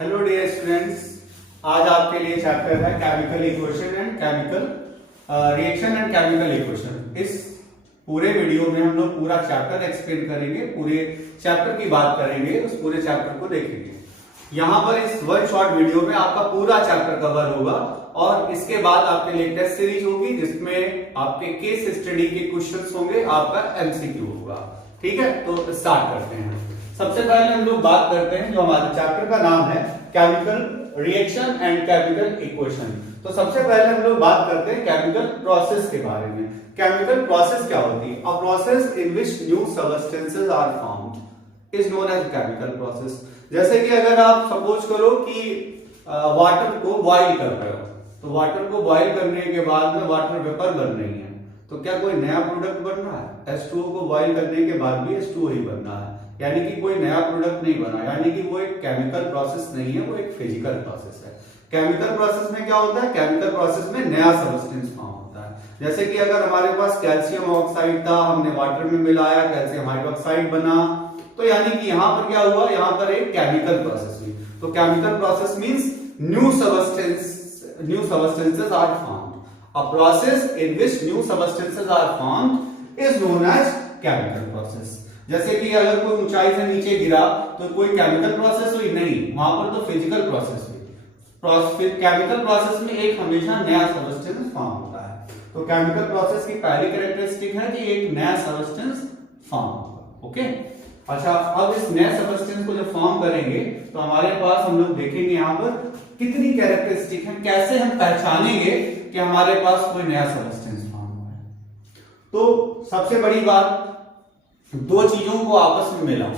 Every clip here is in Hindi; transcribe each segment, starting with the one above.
हेलो डियर स्टूडेंट्स, आज आपके लिए चैप्टर है chemical equation and chemical reaction and chemical equation. इस पूरे वीडियो में हम लोग पूरा चैप्टर एक्सप्लेन करेंगे, पूरे चैप्टर की बात करेंगे, उस पूरे चैप्टर को देखेंगे। यहाँ पर इस वन शॉर्ट वीडियो में आपका पूरा चैप्टर कवर होगा और इसके बाद आपके लिए टेस्ट सीरीज होगी जिसमें आपके केस स्टडी के क्वेश्चंस होंगे, आपका एमसीक्यू होगा। ठीक है, तो स्टार्ट करते हैं। सबसे पहले हम लोग बात करते हैं, जो हमारे चैप्टर का नाम है chemical reaction and chemical equation. तो सबसे पहले हम लोग बात करते हैं केमिकल प्रोसेस के बारे में। केमिकल प्रोसेस क्या होती है? A process in which new substances are formed is known as chemical process. जैसे कि अगर आप सपोज करो कि वाटर को बॉइल कर रहे हो, तो वाटर को बॉइल करने के बाद में वाटर वेपर बन रही है, तो क्या कोई नया प्रोडक्ट बन रहा है? H2O को बॉइल करने के बाद भी H2O ही बनना है, यानी कि कोई नया प्रोडक्ट नहीं बना, यानी कि वो एक केमिकल प्रोसेस नहीं है, वो एक फिजिकल प्रोसेस है। केमिकल प्रोसेस में क्या होता है? केमिकल प्रोसेस में नया सब्सटेंस फॉर्म होता है। जैसे कि अगर हमारे पास कैल्शियम ऑक्साइड था, हमने वाटर में मिलाया, कैल्शियम हाइड्रोक्साइड बना, तो यानी कि यहाँ पर क्या हुआ? यहाँ पर एक केमिकल प्रोसेस हुई। तो chemical process means new substances are formed. A process in which new substances are formed is known as chemical process. जैसे कि अगर कोई ऊंचाई से नीचे गिरा तो कोई केमिकल प्रोसेस हुई? नहीं, वहां पर तो फिजिकल प्रोसेस हुई। केमिकल प्रोसेस में एक हमेशा नया सब्सटेंस फॉर्म होता है। तो केमिकल प्रोसेस की पहली कैरेक्टरिस्टिक है कि एक नया सब्सटेंस फॉर्म होगा। ओके, अच्छा, अब इस नए सब्सटेंस को जब फॉर्म करेंगे तो हमारे पास हम लोग देखेंगे यहाँ पर कितनी कैरेक्टरिस्टिक है, कैसे हम पहचानेंगे कि हमारे पास कोई नया सब्सटेंस फॉर्म हुआ है। तो सबसे बड़ी बात, दो चीजों को आपस में मिलाओ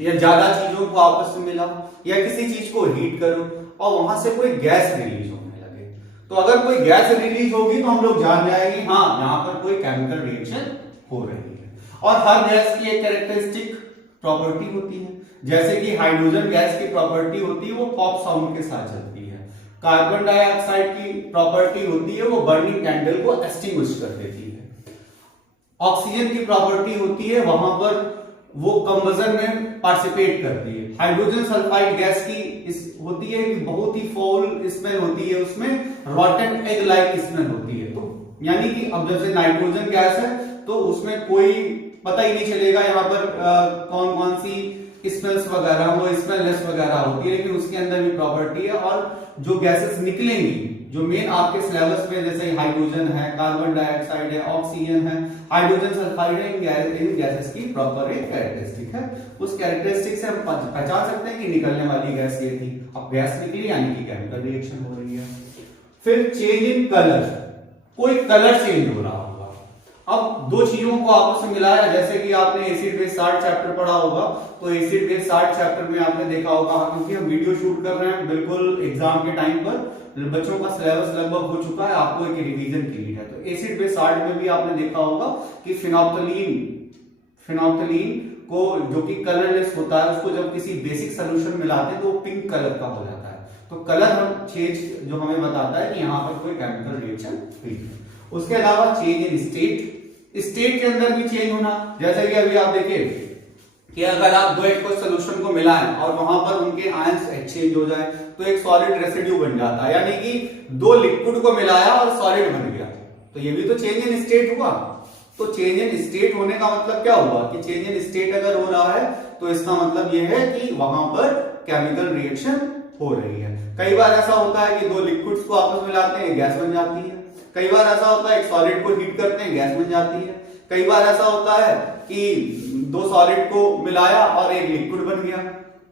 या ज्यादा चीजों को आपस में मिलाओ या किसी चीज को हीट करो और वहां से कोई गैस रिलीज होने लगे। तो अगर कोई गैस रिलीज होगी तो हम लोग जान जाएंगे हाँ, यहाँ पर कोई केमिकल रिएक्शन हो रही है। और हर गैस की एक कैरेक्टरिस्टिक प्रॉपर्टी होती है। जैसे कि हाइड्रोजन गैस की प्रॉपर्टी होती है वो पॉप साउंड के साथ चलती है। कार्बन डाइऑक्साइड की प्रॉपर्टी होती है वो बर्निंग कैंडल को एक्सटिंग्विश कर देती है। ऑक्सीजन की प्रॉपर्टी होती है वहां पर वो कंबसन में पार्टिसिपेट करती है। हाइड्रोजन सल्फाइड गैस की होती है कि बहुत ही फाउल स्मेल होती है, उसमें रॉटन एग लाइक स्मेल होती है। तो यानी कि अब जैसे नाइट्रोजन गैस है तो उसमें कोई पता ही नहीं चलेगा यहाँ पर कौन कौन सी स्मेल्स वगैरह, वो स्मेललेस वगैरह होती है, लेकिन उसके अंदर भी प्रॉपर्टी है। और जो गैसेस निकलेंगी, जो मेन आपके सिलेबस में जैसे हाइड्रोजन है, कार्बन डाइऑक्साइड है, ऑक्सीजन है, हाइड्रोजन सल्फाइड है, इन गैसेस की प्रॉपर एक कैरेक्टरिस्टिक है। उस कैरेक्टरिस्टिक से हम पहचान सकते हैं कि निकलने वाली गैस ये थी। अब गैस निकली यानी कि केमिकल रिएक्शन हो रही है। फिर चेंज इन कलर, कोई कलर चेंज हो रहा होगा। अब दो चीजों को आपस में मिलाया, जैसे कि आपने एसिड बेस साल्ट चैप्टर पढ़ा होगा, तो एसिड बेस साल्ट चैप्टर में आपने देखा होगा, क्योंकि हम वीडियो शूट कर रहे हैं बिल्कुल एग्जाम के टाइम पर, बच्चों का सिलेबस लगभग हो चुका है, आपको एक रिवीजन के लिए है। तो एसिड बेस साल्ट में भी आपने देखा होगा कि फिनोप्थलीन को, जो कि कलरलेस होता है, उसको जब किसी बेसिक सोल्यूशन मिलाते हैं तो वो पिंक कलर का हो जाता है। तो कलर हम चेंज जो हमें बताता है कि यहाँ पर कोई केमिकल रिएक्शन हुई है। उसके अलावा चेंज इन स्टेट, स्टेट के अंदर भी चेंज होना। जैसे कि अभी आप देखिए कि अगर आप दो एक्वस सॉल्यूशन को मिलाएं और वहां पर उनके आयंस एक्सचेंज हो जाए तो एक सॉलिड रेसिड्यू बन जाता है, यानी कि दो लिक्विड को मिलाया और सॉलिड बन गया, तो ये भी तो चेंज इन स्टेट हुआ। तो चेंज इन स्टेट होने का मतलब क्या हुआ कि चेंज इन स्टेट अगर हो रहा है तो इसका मतलब यह है कि वहां पर केमिकल रिएक्शन हो रही है। कई बार ऐसा होता है कि दो लिक्विड्स को आपस में मिलाते हैं, गैस बन जाती है। कई बार ऐसा होता है एक सॉलिड को हीट करते हैं, गैस बन जाती है। कई बार ऐसा होता है कि दो सॉलिड को मिलाया और एक लिक्विड बन गया।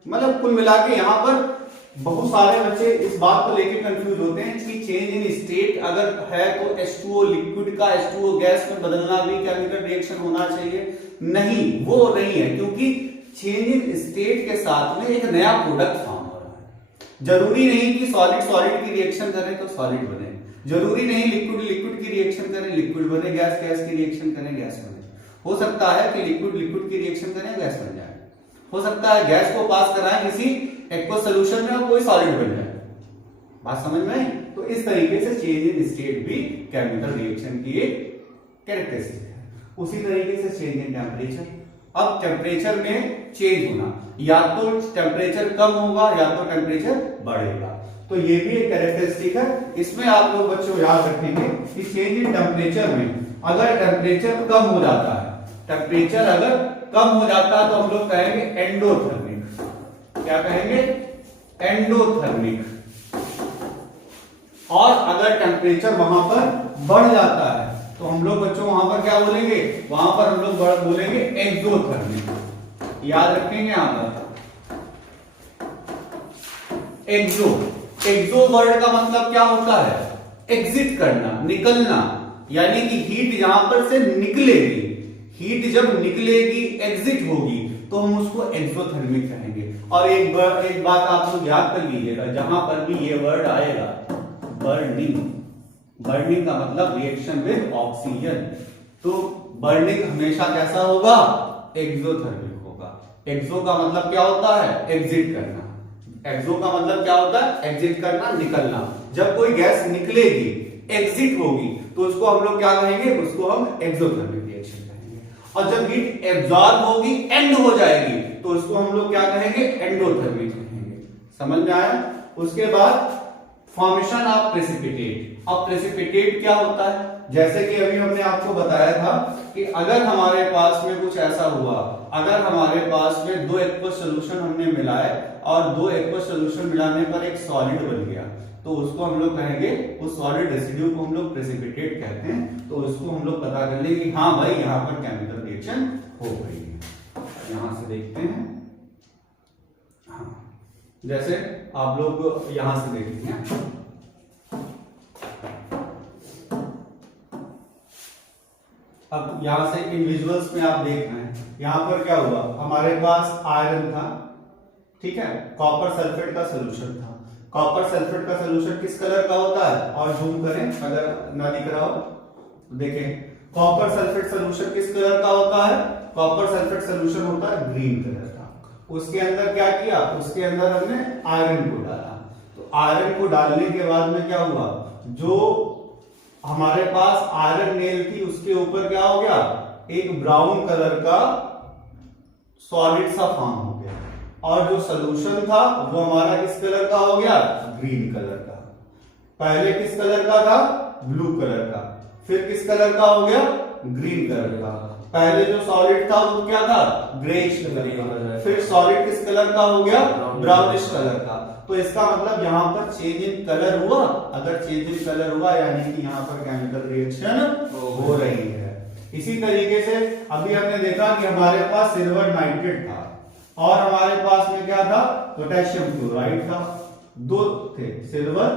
मतलब कुल मिला के यहाँ पर बहुत सारे बच्चे इस बात को लेकर कंफ्यूज होते हैं कि चेंज इन स्टेट अगर है तो H2O लिक्विड का H2O गैस में बदलना भी केमिकल रिएक्शन होना चाहिए। नहीं, वो नहीं है, क्योंकि चेंज इन स्टेट के साथ में एक नया प्रोडक्ट फॉर्म हो रहा है। जरूरी नहीं कि सॉलिड सॉलिड की रिएक्शन करे तो सॉलिड बने, जरूरी नहीं लिक्विड लिक्विड की रिएक्शन करें लिक्विड बने, गैस गैस की रिएक्शन करें गैस बने। हो सकता है कि लिक्विड लिक्विड की रिएक्शन करें गैस बन जाए, हो सकता है गैस को पास कराएं किसी एक्वस सॉल्यूशन में और कोई सॉलिड बन जाए। बात समझ में आई? तो इस तरीके से चेंज इन स्टेट भी केमिकल रिएक्शन की एक कैरेक्टरिस्टिक है। उसी तरीके से चेंज इन टेम्परेचर, अब टेम्परेचर में चेंज होना। या तो टेम्परेचर कम होगा या तो टेम्परेचर बढ़ेगा। तो ये भी एक कैरेक्टरिस्टिक है। इसमें आप लोग बच्चों याद रखेंगे कि चेंज इन टेम्परेचर में अगर टेम्परेचर कम हो जाता है, टेम्परेचर अगर कम हो जाता है तो हम लोग कहेंगे एंडोथर्मिक। क्या कहेंगे? एंडोथर्मिक। और अगर टेम्परेचर वहां पर बढ़ जाता है तो हम लोग बच्चों वहां पर क्या बोलेंगे? वहां पर हम लोग बोलेंगे एक्सोथर्मिक। याद रखेंगे यहां पर एक्सो। एक्सो वर्ड का मतलब क्या होता है? एग्जिट करना, निकलना, यानी कि हीट यहां पर से निकलेगी। हीट जब निकलेगी, एग्जिट होगी, तो हम उसको एक्सोथर्मिक कहेंगे। और एक बात आप लोग याद कर लीजिएगा, जहां पर भी ये वर्ड आएगा बर्निंग, बर्निंग का मतलब रिएक्शन विद ऑक्सीजन, तो बर्निंग हमेशा कैसा होगा? एक्सोथर्मिक होगा। एक्सो का मतलब क्या होता है? एग्जिट करना। एक्सो का मतलब क्या होता है? एग्जिट करना, निकलना। जब कोई गैस निकलेगी, एग्जिट होगी, तो उसको हम लोग क्या कहेंगे? उसको हम एक्सोथर्मिक रिएक्शन कहेंगे। और जब हीट एब्जॉर्ब होगी, एंड हो जाएगी, तो उसको हम लोग क्या कहेंगे? एंडोथर्मिक कहेंगे। समझ में आया? उसके बाद फॉर्मेशन ऑफ प्रेसिपिटेट। अब प्रेसिपिटेट क्या होता है? जैसे कि अभी हमने आपको बताया था कि अगर हमारे पास में कुछ ऐसा हुआ, अगर हमारे पास में दो एक्वस सॉल्यूशन हमने मिलाए और दो एक्वस सॉल्यूशन मिलाने पर एक सॉलिड बन गया, तो उसको हम लोग कहेंगे, उस सॉलिड रेसिड्यू को हम लोग प्रेसिपिटेट कहते हैं। तो उसको हम लोग पता कर लेंगे कि हाँ भाई यहाँ पर केमिकल रिएक्शन हो गई है। यहां से देखते हैं, हाँ, जैसे आप लोग यहां से देखेंगे, अब यहां से इन विजुअल्स में आप देख रहे हैं, यहां पर क्या हुआ? हमारे पास आयरन था, ठीक है, कॉपर सल्फेट का सोल्यूशन था। कॉपर सल्फेट का सोल्यूशन किस कलर का होता है? और जूम करें अगर ना दिख रहा हो, देखें कॉपर सल्फेट सोल्यूशन किस कलर का होता है? कॉपर सल्फेट सोल्यूशन होता है ग्रीन कलर का। उसके अंदर क्या किया? उसके अंदर हमने आयरन को डाला। तो आयरन को डालने के बाद में क्या हुआ? जो हमारे पास आयरन नेल थी उसके ऊपर क्या हो गया? एक ब्राउन कलर का सॉलिड सा फॉर्म हो गया। और जो सोल्यूशन था वो हमारा किस कलर का हो गया? ग्रीन कलर का। पहले किस कलर का था? ब्लू कलर का। फिर किस कलर का हो गया? ग्रीन कलर का। पहले जो सॉलिड था वो क्या था? ग्रेइश कलर का। फिर सॉलिड किस कलर का हो गया? ब्राउनिश कलर का। तो इसका मतलब यहाँ पर चेंज इन कलर हुआ। अगर चेंज इन कलर हुआ यानी कि यहाँ पर केमिकल रिएक्शन हो रही है। इसी तरीके से अभी हमने देखा कि हमारे पास सिल्वर नाइट्रेट था और हमारे पास में क्या था? पोटेशियम क्लोराइड था। दो थे, सिल्वर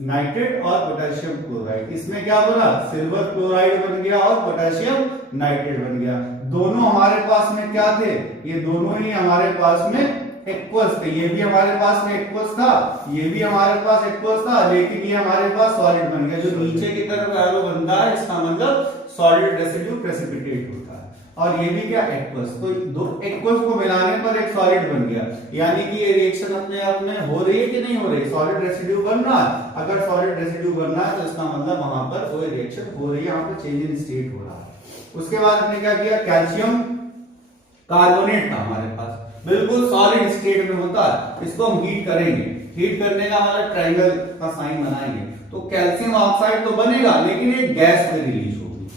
नाइट्रेट और पोटेशियम क्लोराइड। इसमें क्या बना? सिल्वर क्लोराइड बन गया और पोटेशियम नाइट्रेट बन गया। दोनों हमारे पास में क्या थे? ये दोनों ही हमारे पास में एक्वस थे। ये भी हमारे पास में एक्वस था, ये भी हमारे पास एक्वस था, लेकिन ये हमारे पास सॉलिड बन गया। जो नीचे की तरफ एरो बनता है इसका मतलब सॉलिड रेसिड्यू प्रेसिपिटेट होता है। और ये भी क्या? एक्वस। तो दो एक्वस को मिलाने पर एक सॉलिड बन गया। यानी कि ये रिएक्शन अपने आप में हो रही है कि नहीं हो रही? सॉलिड रेसिड्यू बन रहा है। अगर सॉलिड रेसिड्यू बन रहा है तो इसका मतलब वहां पर कोई रिएक्शन हो रही है, यहाँ पर चेंज इन स्टेट हो रहा है। उसके बाद हमने क्या किया? कैल्शियम कार्बोनेट था हमारे पास, बिल्कुल सॉलिड स्टेट में होता है। इसको हम हीट करेंगे। हीट करने का हमारा ट्रायंगल का साइन बनाएंगे तो कैल्शियम ऑक्साइड तो बनेगा, लेकिन एक गैस में रिलीज होगी।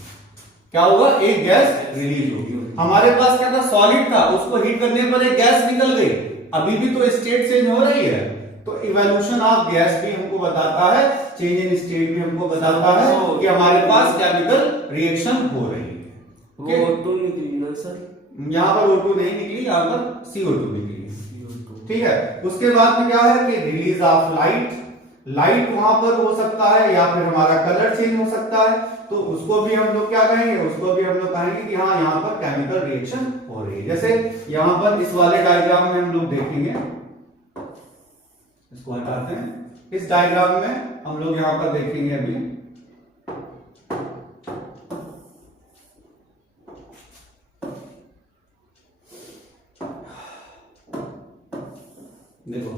क्या होगा? एक गैस रिलीज होगी। हमारे पास क्या था? सॉलिड था, उसको हीट करने पर एक गैस निकल गई। अभी भी तो स्टेट चेंज हो रही है। तो इवोल्यूशन ऑफ गैस भी हमको बताता है, चेंज इन स्टेट भी हमको बताता है कि हमारे पास केमिकल रिएक्शन हो रही है। वो O2 निकली ना सर? यहाँ पर O2 नहीं निकली, यहाँ पर CO2 निकली। ठीक है। उसके बाद में क्या है कि रिलीज ऑफ लाइट। लाइट वहां पर हो सकता है या फिर हमारा कलर चेंज हो सकता है, तो उसको भी हम लोग क्या कहेंगे? उसको भी हम लोग कहेंगे कि हाँ यहाँ पर केमिकल रिएक्शन हो रही है। जैसे यहाँ पर इस वाले डायग्राम में हम लोग देखेंगे, इसको हटाते हैं। इस डायग्राम में हम लोग यहाँ पर देखेंगे अभी, देखो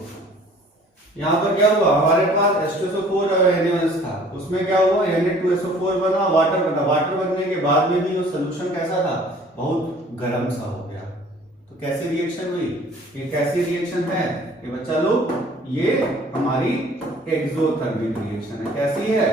यहां पर क्या हुआ? हमारे पास H2SO4 और Na- था, उसमें क्या हुआ? Na2SO4 बना, वाटर बना। वाटर बनने के बाद में भी जो सोल्यूशन कैसा था? बहुत गर्म सा हो गया। तो कैसी रिएक्शन हुई, ये कैसी रिएक्शन है ये बच्चा लोग, ये हमारी एक्सोथर्मिक रिएक्शन है। कैसी है?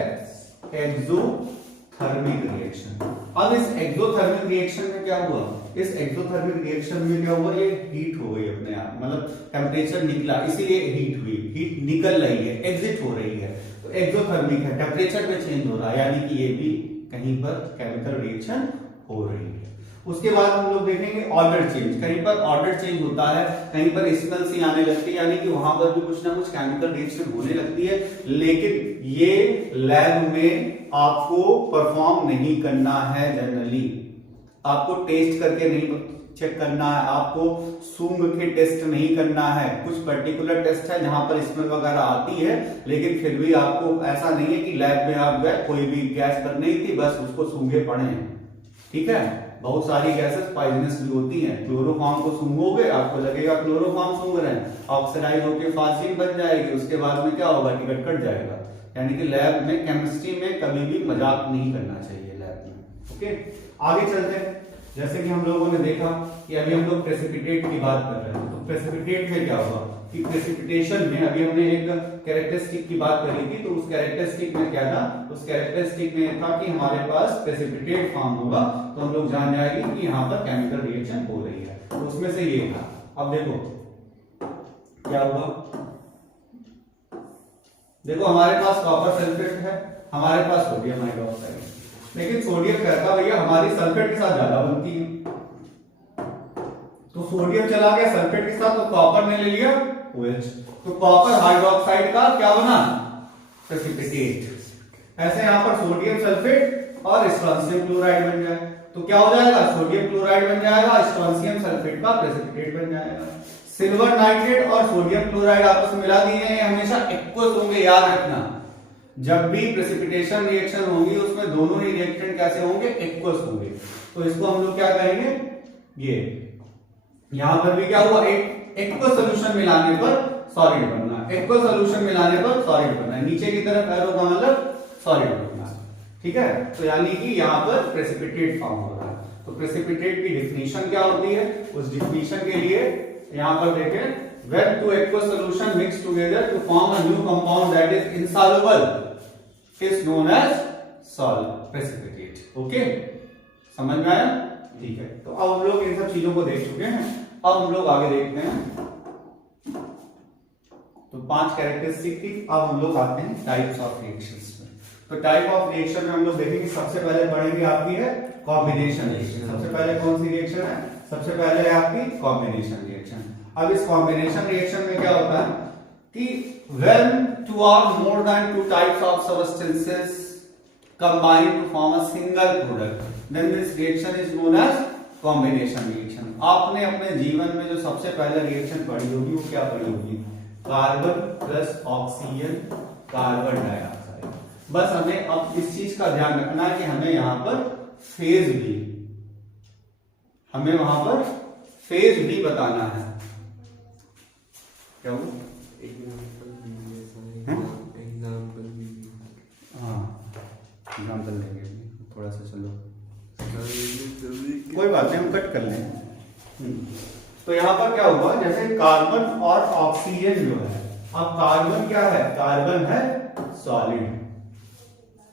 Exothermic reaction. अब इस एक्सोथर्मिक रिएक्शन में क्या हुआ, इस एक्सोथर्मिक रिएक्शन में क्या हुआ, ये हीट हो गई अपने आप, मतलब टेम्परेचर निकला, इसीलिए हीट हुई, हीट निकल रही है, एग्जिट हो रही है, तो एक्सोथर्मिक है, टेम्परेचर में चेंज हो रहा है, यानी कि ये भी कहीं पर केमिकल रिएक्शन हो रही है। उसके बाद हम लोग देखेंगे ऑर्डर चेंज। कहीं पर ऑर्डर चेंज होता है, कहीं पर स्मेल सी आने लगती है, यानी कि वहां पर भी कुछ ना कुछ केमिकल रिएक्शन होने लगती है, लेकिन ये लैब में आपको परफॉर्म नहीं करना है। जनरली आपको टेस्ट करके नहीं चेक करना है, आपको सूंघ के टेस्ट नहीं करना है। कुछ पर्टिकुलर टेस्ट है जहां पर स्मेल वगैरह आती है, लेकिन फिर भी आपको ऐसा नहीं है कि लैब में आप गए, कोई भी गैस पर नहीं थी, बस उसको सूंघे पड़े हैं। ठीक है, बहुत सारी गैसेस पॉइजनस भी होती हैं। क्लोरोफॉर्म को सूंघोगे, आपको लगेगा क्लोरोफॉर्म सूंघ रहे हैं, ऑक्सीडाइज होकर फास्फिन बन जाएगी, उसके बाद में क्या होगा, टिकट कट जाएगा। यानी कि लैब में केमिस्ट्री में कभी भी मजाक नहीं करना चाहिए लैब में। ओके, आगे चलते हैं। जैसे कि हम लोगों ने देखा कि अभी हम लोग प्रेसिपिटेट की बात कर रहे हैं, तो प्रेसिपिटेट में क्या हुआ कि प्रेसिपिटेशन में अभी हमने एक कैरेक्टरिस्टिक की बात करी थी, तो उस कैरेक्टरिस्टिक में क्या था, उस कैरेक्टरिस्टिक में था कि हमारे पास प्रेसिपिटेट फॉर्म होगा, तो हम लोग जान जाएंगे कि यहाँ पर केमिकल रिएक्शन हो रही है। तो उसमें से ये था। अब देखो क्या हुआ, देखो हमारे पास कॉपर सल्फेट है, हमारे पास सोडियम हाइड्रोक्साइड, लेकिन सोडियम कहता भैया हमारी सल्फेट के साथ ज्यादा बनती है, तो सोडियम चला गया सल्फेट के साथ, तो कॉपर ने ले लिया OH, तो कॉपर हाइड्रोक्साइड का क्या बना, प्रेसिपिटेट। ऐसे यहां पर सोडियम सल्फेट और स्ट्रोंशियम क्लोराइड बन जाए, तो क्या हो जाएगा, सोडियम क्लोराइड बन जाएगा, स्ट्रोंशियम सल्फेट का प्रेसिपिटेट बन जाएगा। सिल्वर नाइट्रेट और सोडियम क्लोराइड आपस में मिला दिए हैं, हमेशा एक्वस होंगे, याद रखना। जब भी प्रेसिपिटेशन रिएक्शन होगी उसमें दोनों ही रिएक्टेंट कैसे होंगे, एक्वस होंगे। तो इसको हम लोग क्या कहेंगे, ये यहां पर भी क्या हुआ, एक एक्वस सॉल्यूशन मिलाने पर सॉलिड बनना, एक्वस सॉल्यूशन मिलाने पर सॉलिड बनना, नीचे की तरफ एरो का मतलब सॉलिड बनना। ठीक है, तो यानी कि यहां पर प्रेसिपिटेट फॉर्म हो रहा है। तो प्रेसिपिटेट की डिफिनीशन क्या होती है, उस डिफिनीशन के लिए यहां पर देखें, when two aqueous solution mix together to form a new compound that is insoluble is known as precipitate. Okay, समझ में आया? ठीक है, तो अब हम लोग इन सब चीजों को देख चुके हैं, अब हम लोग आगे देखते हैं। तो 5 कैरेक्टरिस्टिक थी, अब हम लोग आते हैं टाइप्स ऑफ रिएक्शंस में। तो टाइप ऑफ रिएक्शन में हम लोग देखेंगे, सबसे पहले पढ़ेंगे आपकी है कॉम्बिनेशन रिएक्शन। सबसे पहले कौन सी रिएक्शन है, सबसे पहले है आपकी कॉम्बिनेशन रिएक्शन। अब इस कॉम्बिनेशन रिएक्शन में क्या होता है कि when two or more than two types of substances combine to form a single product, then this reaction is known as combination reaction. आपने अपने जीवन में जो सबसे पहले रिएक्शन पढ़ी होगी वो क्या पढ़ी होगी, carbon plus oxygen carbon dioxide. बस हमें अब इस चीज का ध्यान रखना है कि हमें यहां पर फेज भी, हमें वहां पर फेज भी बताना है। क्या वो एग्जाम्पल लेंगे थोड़ा सा, चलो कोई बात नहीं, हम कट कर लेंगे। तो यहां पर क्या हुआ, जैसे कार्बन और ऑक्सीजन जो है, अब कार्बन क्या है, कार्बन है सॉलिड,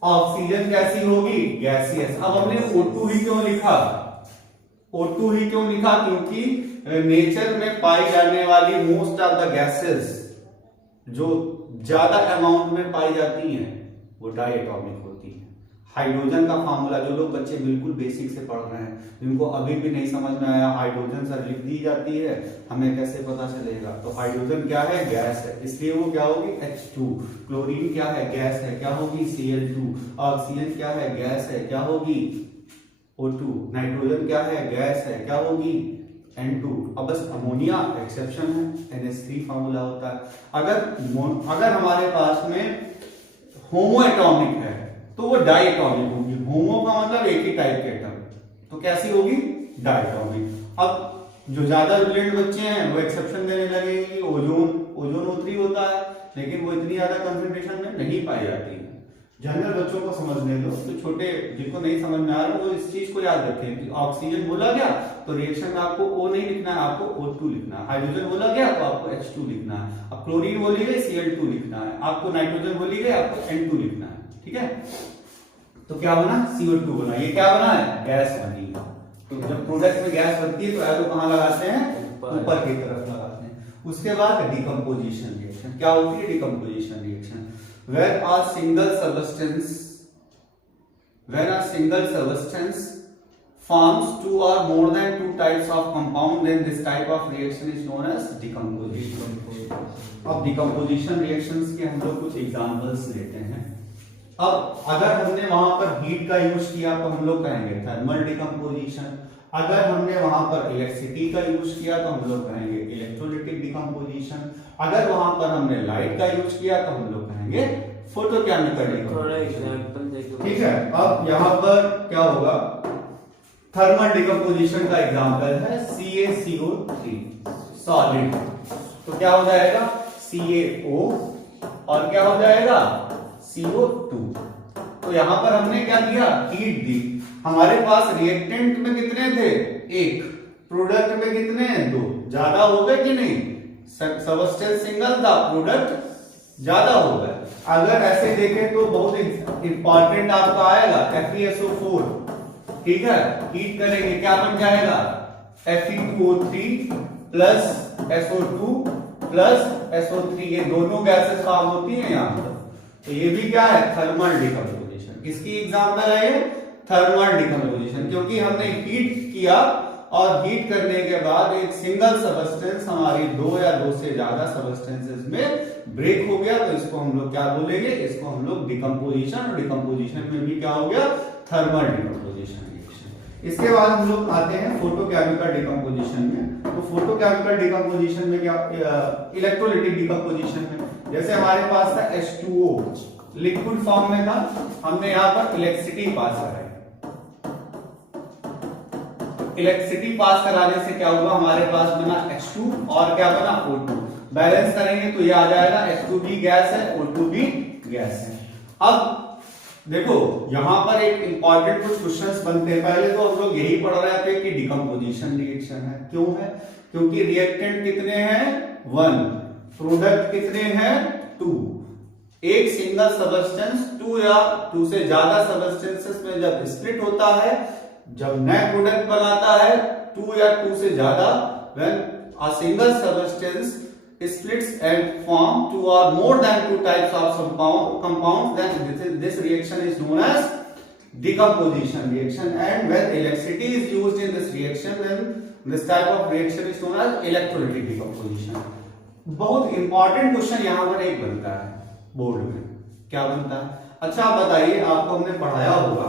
ऑक्सीजन कैसी होगी, गैसियस। अब हमने O2 ही क्यों लिखा, O2 ही क्यों लिखा, क्योंकि नेचर में पाई जाने वाली मोस्ट ऑफ द गैसेस जो ज्यादा अमाउंट में पाई जाती हैं वो डायटॉमिक होती है। हाइड्रोजन का फार्मूला जो लोग बच्चे बिल्कुल बेसिक से पढ़ रहे हैं, जिनको अभी भी नहीं समझ में आया, हाइड्रोजन सर लिख दी जाती है, हमें कैसे पता चलेगा। तो हाइड्रोजन क्या है, गैस है, इसलिए वो क्या होगी H2। क्लोरीन क्या है, गैस है, क्या होगी Cl2। ऑक्सीजन क्या है, गैस है, क्या होगी O2। नाइट्रोजन क्या है, गैस है, क्या होगी N2। अब बस अमोनिया एक्सेप्शन है, NH3 फार्मूला होता है। अगर हमारे पास में होमो एटॉमिक है तो वो डाइएटॉमिक होगी। होमो का मतलब एक ही टाइप के एटम, तो कैसी होगी, डाइएटॉमिक। अब जो ज्यादा ब्रिलियंट बच्चे हैं वो एक्सेप्शन देने लगेंगे, ओजोन O3 होता है, लेकिन वो इतनी ज्यादा कंसंट्रेशन में नहीं पाई जाती है। जनरल बच्चों को समझने दो, तो छोटे जिनको नहीं समझ में आ रहा वो इस चीज को याद रखें कि ऑक्सीजन बोला गया तो रिएक्शन में आपको O नहीं लिखना है, आपको O2 लिखना है। हाइड्रोजन बोला गया तो आपको H2 लिखना है। अब क्लोरीन बोली गई Cl2 लिखना है। आपको नाइट्रोजन बोली गई आपको N2 लिखना है। ठीक है, तो क्या बना, CO2 बना। ये क्या बना है, गैस बनी। तो जब प्रोडक्ट में गैस बनती है तो एरो कहाँ लगाते हैं, ऊपर की तरफ लगाते हैं। उसके बाद डिकम्पोजिशन रिएक्शन। क्या होती है decomposition reaction? When a single substance forms two or more than two types of compound, then this type of reaction is known as decomposition. अब decomposition reactions के हम लोग कुछ एग्जांपल्स लेते हैं। अब अगर हमने वहां पर हीट का यूज किया तो हम लोग कहेंगे थर्मल डिकम्पोजिशन। अगर हमने वहां पर इलेक्ट्रिसिटी का यूज किया तो हम लोग कहेंगे इलेक्ट्रोलिटिक डिकम्पोजिशन। अगर वहां पर हमने लाइट का यूज किया तो हम लोग कहेंगे फोटोकेमिकल डिकम्पोजिशन। ठीक है, अब यहां पर क्या होगा, थर्मल डिकम्पोजिशन का एग्जांपल है CaCO3 सॉलिड। तो क्या हो जाएगा, CaO और क्या हो जाएगा, CO2। तो यहां पर हमने क्या किया, हीट दी। हमारे पास रिएक्टेंट में कितने थे, एक, प्रोडक्ट में कितने हैं, दो। ज्यादा हो गए कि नहीं, सबस्टेंस सिंगल था, प्रोडक्ट ज्यादा हो गए। अगर ऐसे देखें तो बहुत इंपॉर्टेंट आपका आएगा FeSO4। ठीक है, हीट करेंगे क्या बन जाएगा, Fe2O3 plus SO2 plus SO3। ये दोनों गैसेस फॉर्म होती हैं यहाँ पर। तो ये भी क्या है, थर्मल डिकम्पोजिशन। किसकी एग्जांपल है ये, थर्मल डिकम्पोजिशन। क्योंकि हमने हीट किया और हीट करने के बाद एक सिंगल सबस्टेंस हमारी दो या दो से ज्यादा सबस्टेंसेस में ब्रेक हो गया, तो इसको हम लोग क्या बोलेंगे, इसको हम लोग डिकम्पोजिशन। और डिकम्पोजिशन में भी क्या हो गया, थर्मल डिकम्पोजिशन रिएक्शन। इसके बाद हम लोग आते हैं फोटोकेमिकल डिकम्पोजिशन में। तो फोटोकेमिकल डिकम्पोजिशन में क्या, इलेक्ट्रोलिटिक डिकम्पोजिशन में जैसे हमारे पास था H2O लिक्विड फॉर्म में था, हमने यहां पर इलेक्ट्रिसिटी पास कराई। इलेक्ट्रिसिटी पास कराने से क्या हुआ, हमारे पास बना H2 और क्या बना, O2। बैलेंस करेंगे तो ये आ जाएगा H2 भी गैस है, O2 भी गैस है। अब देखो यहां पर एक इंपॉर्टेंट कुछ क्वेश्चंस बनते हैं। पहले तो हम लोग यही पढ़ रहे थे कि डिकम्पोजिशन रिएक्शन है। क्यों है, क्योंकि रिएक्टेंट कितने हैं, 1, प्रोडक्ट कितने हैं, 2। एक सिंगल सबस्टेंस 2 या 2 से ज्यादा सबस्टेंसेस में जब स्प्लिट होता है, जब नया प्रोडक्ट बनाता है 2 या 2 से ज्यादा, when a single substance splits and form 2 or more than 2 types of compounds, then this reaction is known as decomposition reaction. And when electricity is used in this reaction, then this type of reaction is known as electrolytic decomposition. बहुत इंपॉर्टेंट क्वेश्चन यहां पर एक बनता है बोर्ड में, क्या बनता है, अच्छा आप बताइए, आपको हमने पढ़ाया होगा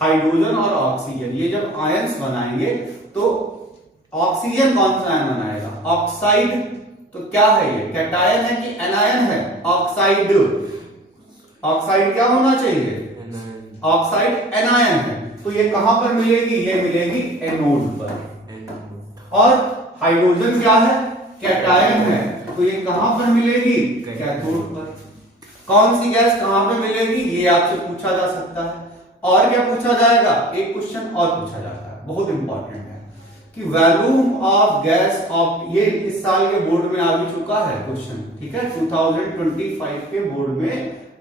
हाइड्रोजन और ऑक्सीजन, ये जब आयंस बनाएंगे तो ऑक्सीजन कौन सा आयन बनाएगा, ऑक्साइड। तो क्या है ये, कैटायन है कि एनायन है, ऑक्साइड। ऑक्साइड क्या होना चाहिए, ऑक्साइड एनायन है। तो ये कहां पर मिलेगी, ये मिलेगी एनोड पर। और हाइड्रोजन क्या है, कैटायन है, तो ये कहां पर मिलेगी, कैथोड पर। कौन सी गैस कहां पे मिलेगी, ये आपसे पूछा जा सकता है। और क्या पूछा जाएगा, एक क्वेश्चन और पूछा जाता है, बहुत इंपॉर्टेंट है कि वॉल्यूम ऑफ गैस ऑफ, ये इस साल के बोर्ड में आ भी चुका है क्वेश्चन, ठीक है, 2025 के बोर्ड में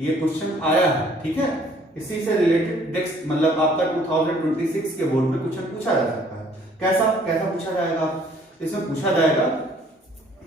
ये क्वेश्चन आया है, ठीक है। इसी से रिलेटेड नेक्स्ट मतलब आपका 2026 के बोर्ड में क्वेश्चन पूछा जा सकता है। कैसा कैसा पूछा जाएगा, इसमें पूछा जाएगा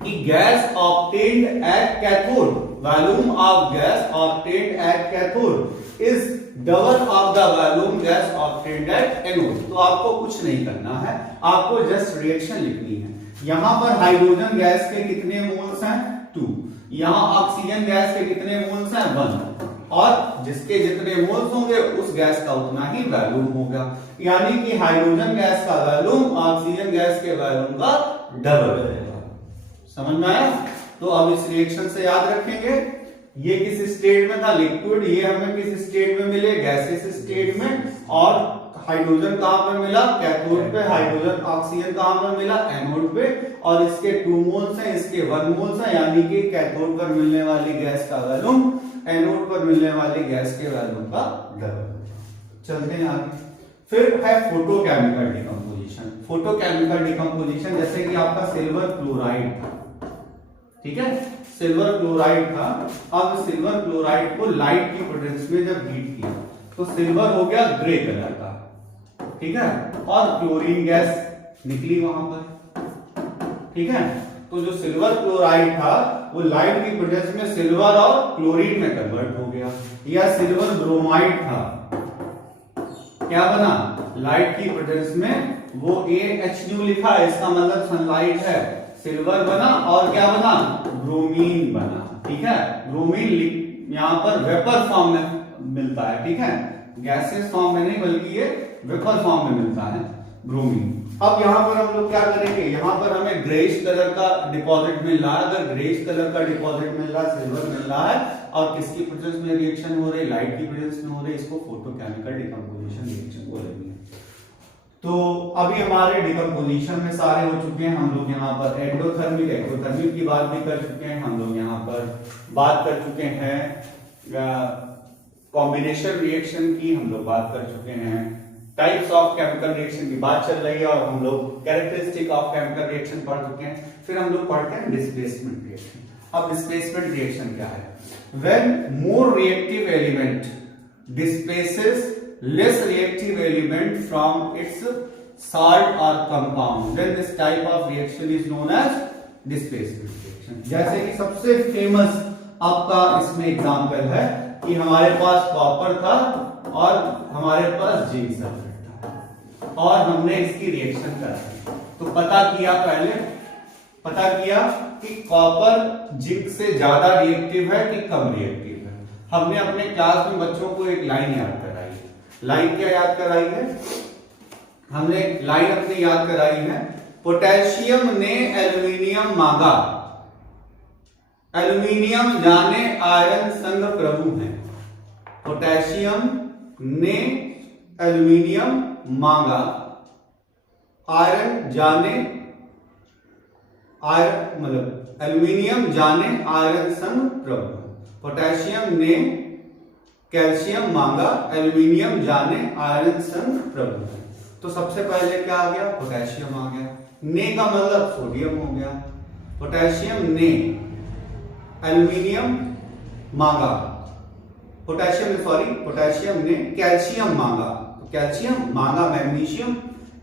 कि gas obtained at cathode, volume of gas obtained at cathode is double of the volume gas obtained at anode. तो आपको कुछ नहीं करना है, आपको जस्ट रिएक्शन लिखनी है। यहां पर हाइड्रोजन गैस के कितने मोल्स हैं, 2। यहां ऑक्सीजन गैस के कितने मोल्स हैं, 1। और जिसके जितने मोल्स होंगे उस गैस का उतना ही वॉल्यूम होगा, यानी कि हाइड्रोजन गैस का वॉल्यूम ऑक्सीजन गैस के वॉल्यूम का डबल रहेगा। समझ में आया। तो अब इस रिएक्शन से याद रखेंगे, ये किस स्टेट में था, लिक्विड, ये हमें किस स्टेट में मिले, गैसेस स्टेट में। और हाइड्रोजन कहां पे मिला, कैथोड पे। हाइड्रोजन ऑक्सीजन कहां पे मिला, एनोड पे। और इसके 2 मोल्स हैं, इसके 1 मोल्स हैं, यानी कि कैथोड पर मिलने वाली गैस का वॉल्यूम एनोड पर मिलने वाली गैस के वैल्यू का डबल होगा। चलते हैं आगे। फिर है फोटोकेमिकल डिकम्पोजिशन। फोटोकेमिकल डिकम्पोजिशन जैसे कि आपका सिल्वर क्लोराइड था, ठीक है, सिल्वर क्लोराइड था। अब सिल्वर क्लोराइड को लाइट की प्रेजेंस में जब हीट किया तो सिल्वर हो गया ग्रे कलर का, ठीक है, और क्लोरीन गैस निकली वहां पर, ठीक है। तो जो सिल्वर क्लोराइड था वो लाइट की प्रेजेंस में सिल्वर और क्लोरीन में कन्वर्ट हो गया। या सिल्वर ब्रोमाइड था, क्या बना, लाइट की प्रेजेंस में वो AHU लिखा है, इसका मतलब सनलाइट है, सिल्वर बना और क्या बना, ब्रोमीन बना, ठीक है। ब्रोमीन यहां पर वेपर फॉर्म में मिलता है, ठीक है, गैसेस फॉर्म में नहीं बल्कि ये वेपर फॉर्म में मिलता है ब्रोमीन। अब यहां पर हम लोग क्या करेंगे, यहां पर हमें ग्रेइश कलर का डिपॉजिट मिल रहा है। अगर ग्रेइश कलर का डिपॉजिट मिल रहा है, सिल्वर मिल रहा है, और किसकी प्रेजेंस में रिएक्शन हो रही है, लाइट की प्रेजेंस में हो रही है, इसको फोटोकेमिकल डिकम्पोजिशन रिएक्शन बोलेंगे। तो अभी हमारे डिकम्पोजिशन में सारे हो चुके हैं। हम लोग यहाँ पर एंडोथर्मिक एक्टोथर्मिक की बात भी कर चुके हैं, हम लोग यहाँ पर बात कर चुके हैं कॉम्बिनेशन रिएक्शन की, हम लोग बात कर चुके हैं टाइप्स ऑफ केमिकल रिएक्शन की बात चल रही है, और हम लोग कैरेक्टरिस्टिक ऑफ केमिकल रिएक्शन पढ़ चुके हैं। फिर हम लोग पढ़ते हैं डिस्प्लेसमेंट रिएक्शन। अब डिस्प्लेसमेंट रिएक्शन क्या है, when more reactive element displaces less reactive element from its salt or compound, then this type of reaction is known as displacement reaction। जैसे कि सबसे फेमस आपका इसमें एग्जांपल है कि हमारे पास कॉपर था और हमारे पास जिंक सल्फेट था और हमने इसकी रिएक्शन कराई। तो पता किया, पहले पता किया कि कॉपर जिंक से ज्यादा रिएक्टिव है कि कम रिएक्टिव है। हमने अपने क्लास में बच्चों को एक लाइन याद कराई। लाइन क्या याद कराई है, हमने लाइन अपनी याद कराई है, पोटेशियम ने एल्यूमिनियम मांगा, एल्यूमिनियम जाने आयरन संग प्रभु है। पोटेशियम ने एल्यूमिनियम मांगा, आयरन जाने, आयरन मतलब एल्यूमिनियम जाने आयरन संग प्रभु। पोटेशियम ने कैल्शियम मांगा, एल्यूमिनियम जाने आयरन संग प्रभु। तो सबसे पहले क्या आ गया, पोटेशियम आ गया। ने का मतलब सोडियम हो गया। पोटेशियम ने एल्यूमिनियम मांगा, पोटेशियम ने कैल्शियम मांगा, तो कैल्शियम मांगा मैग्नीशियम,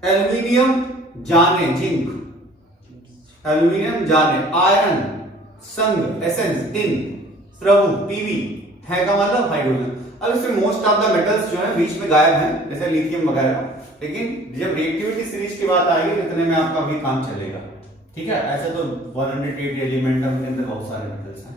एल्यूमिनियम जाने जिंक, एल्यूमिनियम जाने आयरन संग एसेंस टिन प्रभु पीवी है का मतलब हाइड्रोजन। अब इसमें मोस्ट ऑफ द मेटल्स जो है बीच में गायब हैं, जैसे लिथियम वगैरह, लेकिन जब रिएक्टिविटी सीरीज की बात आएगी इतने में आपका भी काम चलेगा, ठीक है। ऐसे तो 180 एलिमेंट के अंदर बहुत सारे मेटल्स हैं।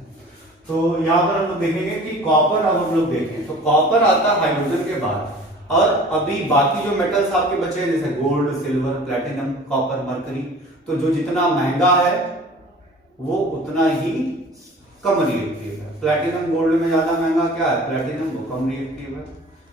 तो यहाँ पर हम लोग देखेंगे कि कॉपर, अब हम लोग देखें तो कॉपर आता है हाइड्रोजन के बाद, और अभी बाकी जो मेटल्स आपके बचे हैं जैसे gold, silver, platinum, copper, mercury, तो जो जितना महंगा है वो उतना ही कम रिएक्टिव है। प्लैटिनम गोल्ड में ज्यादा महंगा क्या है, प्लैटिनम वो कम रिएक्टिव है।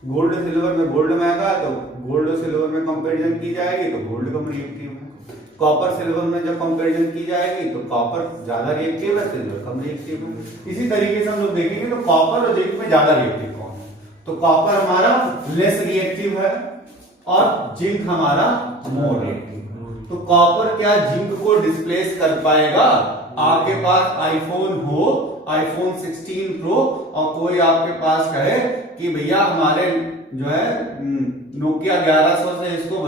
गोल्ड सिल्वर में गोल्ड महंगा है तो गोल्ड सिल्वर में कंपैरिजन की जाएगी तो गोल्ड कम रिएक्टिव है। कॉपर सिल्वर में जब कंपैरिजन की जाएगी तो कॉपर ज्यादा रिएक्टिव है, सिल्वर कम रिएक्टिव है। इसी तरीके से हम लोग देखेंगे तो कॉपर और जिंक में ज्यादा रिएक्टिव कौन है, तो कॉपर हमारा लेस रिएक्टिव है और जिंक हमारा मोर रिएक्टिव। तो कॉपर क्या जिंक को डिस्प्लेस कर पाएगा? आपके पास आईफोन हो, आईफोन 16 प्रो, और कोई आपके पास कहे कि भैया हमारे जो है नोकिया 1100 से इसको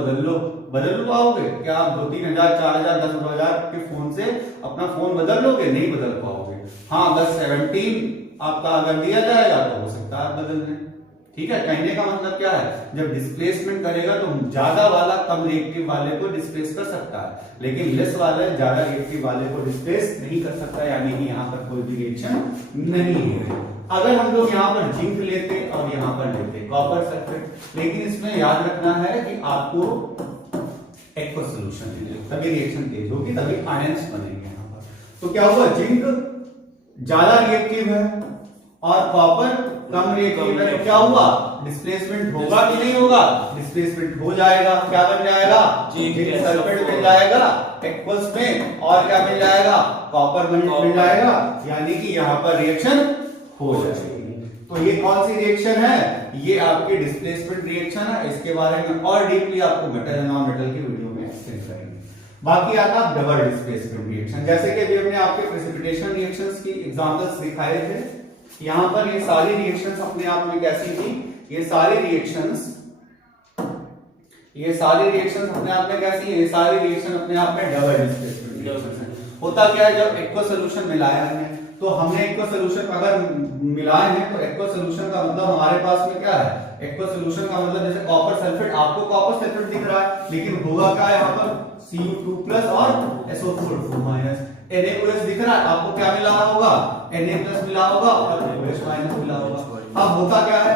बदल पाओगे क्या? आप 2-3 हजार, 4 हजार, 10 हजार के फोन से अपना फोन बदल लोगे? नहीं बदल पाओगे। हाँ, अगर 17 आपका अगर दिया जाएगा तो हो सकता है बदल दें। ठीक है, कहने का मतलब क्या है, जब डिस्प्लेसमेंट करेगा तो ज्यादा वाला कम रिएक्टिव वाले को डिस्प्लेस कर सकता है, लेकिन लेस वाला ज्यादा रिएक्टिव वाले को डिस्प्लेस नहीं कर सकता, यानी कि यहाँ पर कोई भी रिएक्शन नहीं है। अगर हम लोग यहाँ पर जिंक लेते और यहाँ पर लेते कॉपर सल्फेट, लेकिन इसमें याद रखना है कि आपको एक्वा सोल्यूशन लेना, तभी रिएक्शन तेज होगी, तभी आयंस बनेंगे यहाँ पर। तो क्या हुआ, जिंक ज्यादा रिएक्टिव है और कॉपर कम रिएक्टिव है, तो क्या हुआ, डिस्प्लेसमेंट होगा कि नहीं होगा? डिस्प्लेसमेंट हो जाएगा। क्या बन जाएगा? जिंक सल्फेट मिल जाएगा एक्वस में, और क्या मिल जाएगा? कॉपर मिल जाएगा, यानी कि यहाँ पर रिएक्शन हो जाएगी। तो ये कौन सी रिएक्शन है? ये आपकी डिस्प्लेसमेंट रिएक्शन है। इसके बारे में और डीपली आपको मेटल एंड नॉन मेटल की वीडियो में एक्सप्लेन करेंगे। बाकी आता डबल डिस्प्लेसमेंट रिएक्शन, जैसे कि अभी हमने आपके प्रेसिपिटेशन रिएक्शंस की एग्जांपल्स दिखाए थे। यहां पर ये सारी रिएक्शंस अपने आप में कैसी थी? ये सारी रिएक्शंस अपने आप में कैसी है? ये सारी रिएक्शन अपने आप में डबल डिस्प्लेसमेंट रिएक्शन है। होता क्या है, जब एक्वा सॉल्यूशन मिलाया है तो हमने एक्वा सॉल्यूशन अगर मिलाए हैं तो एक्वा सॉल्यूशन का मतलब हमारे पास में क्या है? एक्वा सॉल्यूशन का मतलब जैसे कॉपर सल्फेट, आपको कॉपर सल्फेट दिख रहा है, लेकिन होगा क्या यहाँ पर? Cu2+ और SO4 NaOH दिख रहा है, आपको क्या मिला होगा? Na+ मिला होगा और OH- मिला होगा। अब होता क्या है?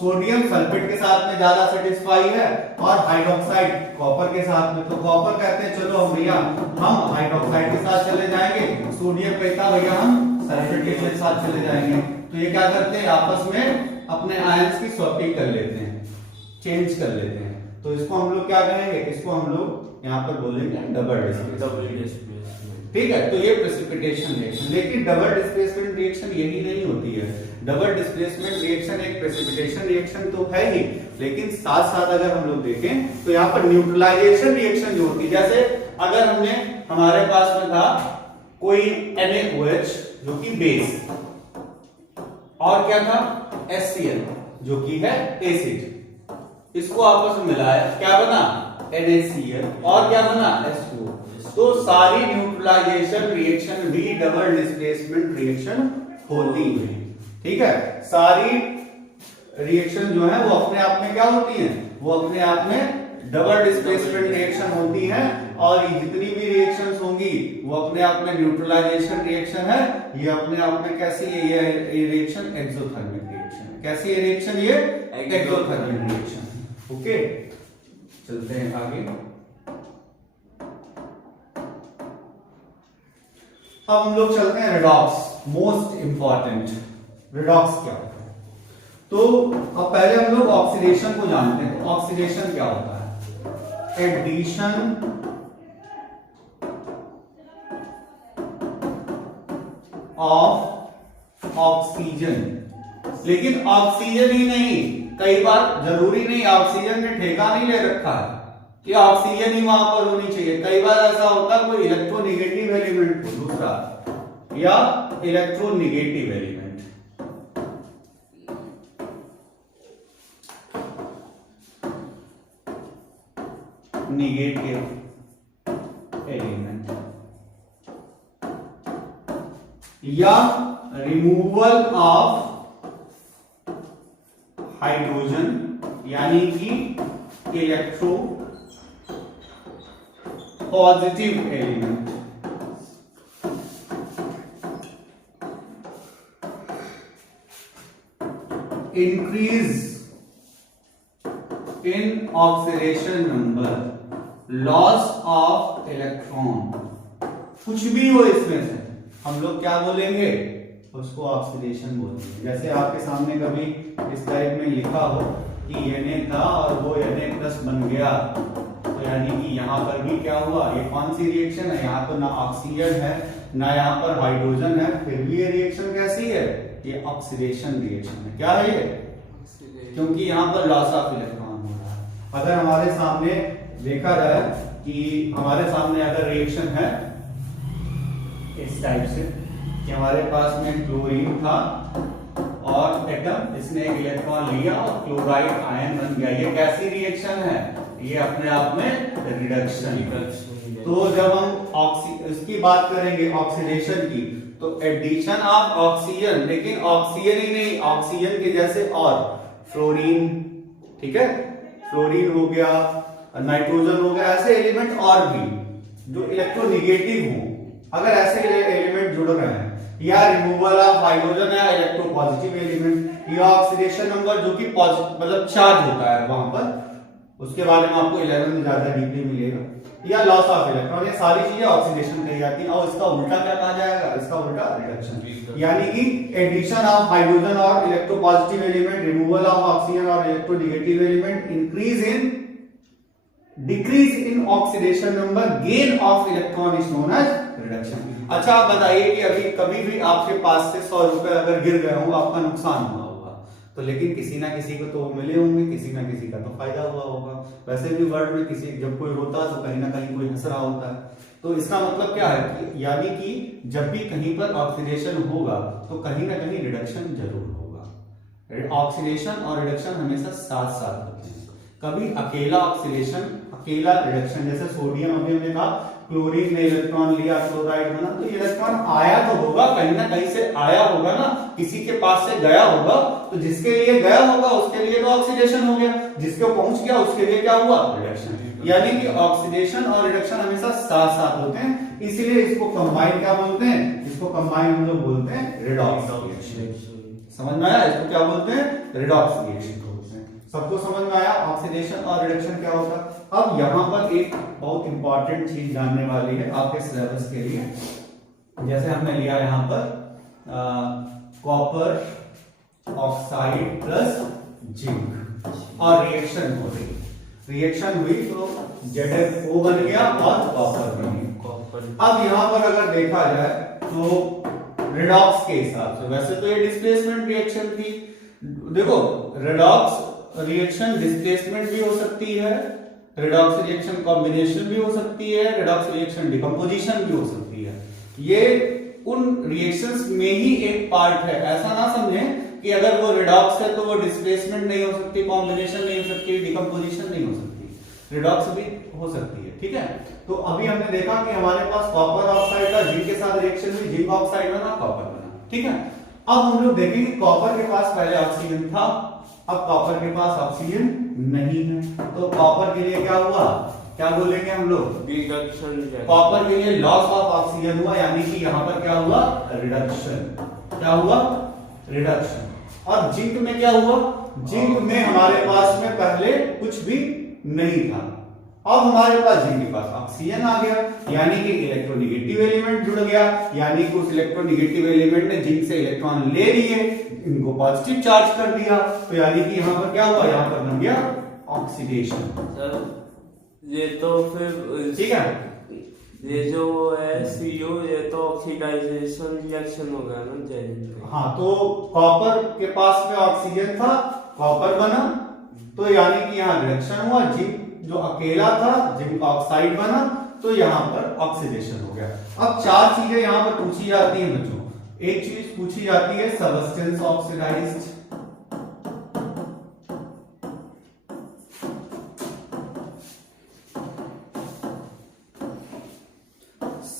सोडियम सल्फेट के साथ में ज्यादा सेटिस्फाई है और हाइड्रोक्साइड कॉपर के साथ में, तो कॉपर कहते हैं चलो भैया हम हाइड्रोक्साइड के साथ चले जाएंगे, सोडियम कहता भैया हम सल्फेट के साथ चले जाएंगे। तो ये क्या करते हैं? आपस में अपने आयंस की स्वैपिंग कर लेते हैं, चेंज कर लेते हैं। तो इसको हम लोग क्या कहेंगे? इसको हम लोग यहाँ पर बोलेंगे डबल डिस्प्लेसमेंट। ठीक है, तो ये प्रेसिपिटेशन रिएक्शन। लेकिन डबल डिस्प्लेसमेंट रिएक्शन यही नहीं होती है। डबल डिस्प्लेसमेंट रिएक्शन एक प्रेसिपिटेशन रिएक्शन तो है ही, लेकिन साथ साथ अगर हम लोग देखें तो यहाँ पर न्यूट्रलाइजेशन रिएक्शन जो होती है, जैसे अगर हमने हमारे पास में था कोई NaOH जो कि बेस, और क्या था? HCl जो कि है एसिड, इसको आपस में मिलाया, क्या बना? NaCl, और क्या बना? H2O। तो सारी न्यूट्रलाइजेशन रिएक्शन भी डबल डिस्प्लेसमेंट रिएक्शन होती है। ठीक है, सारी रिएक्शन जो है वो अपने आप में क्या होती है? वो अपने आप में डबल डिस्प्लेसमेंट रिएक्शन होती है। और जितनी भी रिएक्शंस होंगी वो अपने आप में न्यूट्रलाइजेशन रिएक्शन है। ये अपने आप में कैसी है? ये रिएक्शन एक्सोथर्मिक रिएक्शन है। कैसी है रिएक्शन? ये एक्सोथर्मिक रिएक्शन। ओके, चलते हैं आगे। अब हम लोग चलते हैं रिडॉक्स, मोस्ट इंपॉर्टेंट। रिडॉक्स क्या होता है? तो अब पहले हम लोग ऑक्सीडेशन को जानते हैं। ऑक्सीडेशन क्या होता है? Addition of oxygen. लेकिन ऑक्सीजन ही नहीं, कई बार जरूरी नहीं, ऑक्सीजन ने ठेका नहीं ले रखा है कि ऑक्सीजन ही वहां पर होनी चाहिए। कई बार ऐसा होता है कोई इलेक्ट्रोनिगेटिव एलिमेंट हो दूसरा, या इलेक्ट्रोनिगेटिव एलिमेंट, निगेटिव एलिमेंट, या रिमूवल ऑफ हाइड्रोजन यानी कि electro positive element, increase in oxidation number, loss of electron, कुछ भी हो इसमें से हम लोग क्या बोलेंगे? उसको ऑक्सीडेशन बोलेंगे। जैसे आपके सामने कभी इस टाइप में लिखा हो कि Na था और वो Na+ बन गया, तो यानी कि यहाँ पर भी क्या हुआ? ये कौन सी रिएक्शन है? यहाँ पर ना ऑक्सीजन है ना यहाँ पर हाइड्रोजन है, फिर भी ये रिएक्शन कैसी है? ये ऑक्सीडेशन रिएक्शन है। क्या है ये? क्योंकि यहाँ पर लॉस ऑफ इलेक्ट्रॉन हो रहा है। अगर हमारे सामने देखा जाए कि हमारे सामने अगर रिएक्शन है इस टाइप से कि हमारे पास में क्लोरीन था और एटम, इसने एक इलेक्ट्रॉन लिया और क्लोराइड आयन बन गया, ये कैसी रिएक्शन है? ये अपने आप में रिडक्शन। तो जब हम इसकी बात करेंगे ऑक्सीडेशन की, तो एडिशन ऑफ ऑक्सीजन, लेकिन ऑक्सीजन ही नहीं, ऑक्सीजन के जैसे और फ्लोरीन, ठीक है, फ्लोरीन हो गया, नाइट्रोजन हो गया, ऐसे एलिमेंट और भी जो इलेक्ट्रोनिगेटिव हो, अगर ऐसे एलिमेंट जुड़ रहे हैं, या रिमूवल ऑफ हाइड्रोजन या इलेक्ट्रोपॉजिटिव एलिमेंट, या ऑक्सीडेशन नंबर जो कि मतलब चार्ज होता है वहां पर, उसके बारे में आपको 11 में ज्यादा डीपली मिलेगा, या लॉस ऑफ इलेक्ट्रॉन, ये सारी चीजें ऑक्सीडेशन कही जाती है। और इसका उल्टा क्या कहा जाएगा? इसका उल्टा रिडक्शन, यानी कि एडिशन ऑफ हाइड्रोजन और electropositive element, removal of oxygen और electronegative element, decrease in oxidation number, gain of electron is known as reduction. अच्छा आप बताइए कि अभी कभी भी आपके पास से 100 रुपए अगर गिर गए हो, आपका नुकसान हुआ होगा, तो लेकिन किसी ना किसी को तो वो मिले होंगे, किसी ना किसी का तो फायदा हुआ होगा। वैसे भी वर्ल्ड में किसी जब कोई रोता है तो कहीं ना कहीं कोई हंस रहा होता है। तो इसका मतलब क्या है कि यानी कि जब भी कहीं पर ऑक्सीडेशन होगा तो कहीं ना कहीं रिडक्शन जरूर होगा। ऑक्सीडेशन और रिडक्शन हमेशा साथ साथ होते हैं, कभी अकेला ऑक्सीडेशन अकेला रिडक्शन, जैसे सोडियम अभी हमने कहा क्लोरीन ने इलेक्ट्रॉन लिया, क्लोराइड बना, तो इलेक्ट्रॉन आया तो होगा, कहीं ना कहीं से आया होगा ना, किसी के पास से गया होगा, तो जिसके लिए गया होगा उसके लिए तो ऑक्सीडेशन हो गया, जिसको पहुंच गया उसके लिए क्या हुआ, रिडक्शन। यानी कि ऑक्सीडेशन और रिडक्शन हमेशा साथ साथ होते हैं, इसीलिए इसको कंबाइन क्या बोलते हैं, इसको कंबाइन हम लोग बोलते हैं रिडॉक्स रिएक्शन। समझ में आया? इसको क्या बोलते हैं, रिडॉक्स रिएक्शन बोलते हैं। सबको समझ में आया ऑक्सीडेशन और रिडक्शन क्या होता है? अब यहाँ पर एक बहुत इंपॉर्टेंट चीज जानने वाली है आपके सिलेबस के लिए। जैसे हमने लिया यहाँ पर कॉपर ऑक्साइड प्लस जिंक और रिएक्शन हो रही, रिएक्शन हुई तो ZnO बन गया और कॉपर बन गया। अब यहाँ पर अगर देखा जाए तो रिडॉक्स के हिसाब से, वैसे तो ये डिस्प्लेसमेंट रिएक्शन थी, देखो रिडॉक्स रिएक्शन डिस्प्लेसमेंट भी हो सकती है, रिडॉक्स रिएक्शन कॉम्बिनेशन भी हो सकती है, रिडॉक्स रिएक्शन डिकम्पोजिशन भी हो सकती है। ये उन रिएक्शंस में ही एक पार्ट है, ऐसा ना समझें कि अगर वो रिडॉक्स है तो वो डिस्प्लेसमेंट नहीं हो सकती, कॉम्बिनेशन नहीं हो सकती, डिकम्पोजिशन नहीं हो सकती, रिडॉक्स भी हो सकती है। ठीक है, तो अभी हमने देखा कि हमारे पास कॉपर ऑक्साइड का जिंक के साथ रिएक्शन हुई, जिंक ऑक्साइड बना, कॉपर बना। ठीक है, अब हम लोग देखेंगे कॉपर के पास पहले ऑक्सीजन था, अब कॉपर के पास ऑक्सीजन नहीं है, तो कॉपर के लिए क्या हुआ, क्या बोलेंगे हम लोग, रिडक्शन। कॉपर के लिए लॉस ऑफ ऑक्सीजन हुआ, यानी कि यहाँ पर क्या हुआ, रिडक्शन। क्या हुआ, रिडक्शन। और जिंक में क्या हुआ, जिंक में हमारे पास में पहले कुछ भी नहीं था, अब हमारे पास जिंक के पास ऑक्सीजन आ गया, यानी कि इलेक्ट्रोनेगेटिव एलिमेंट जुड़ गया, यानी कि उस इलेक्ट्रोनेगेटिव एलिमेंट ने जिंक से इलेक्ट्रॉन ले लिए, इनको पॉजिटिव चार्ज कर दिया, तो यानी कि यहाँ पर क्या हुआ, यहाँ पर बन गया ऑक्सीडेशन। सर ये तो फिर ठीक है, ये जो है CO, ये तो ऑक्सीडाइजेशन रिएक्शन हो गया ना जैन। हाँ, तो कॉपर के पास में ऑक्सीजन था, कॉपर बना, तो यानी कि यहाँ रिडक्शन हुआ, जिंक जो अकेला था जिंक ऑक्साइड बना, तो यहाँ पर ऑक्सीडेशन हो गया। अब चार चीजें यहाँ पर पूछी जाती हैं बच्चों, एक चीज पूछी जाती है सबस्टेंस ऑक्सीडाइज्ड,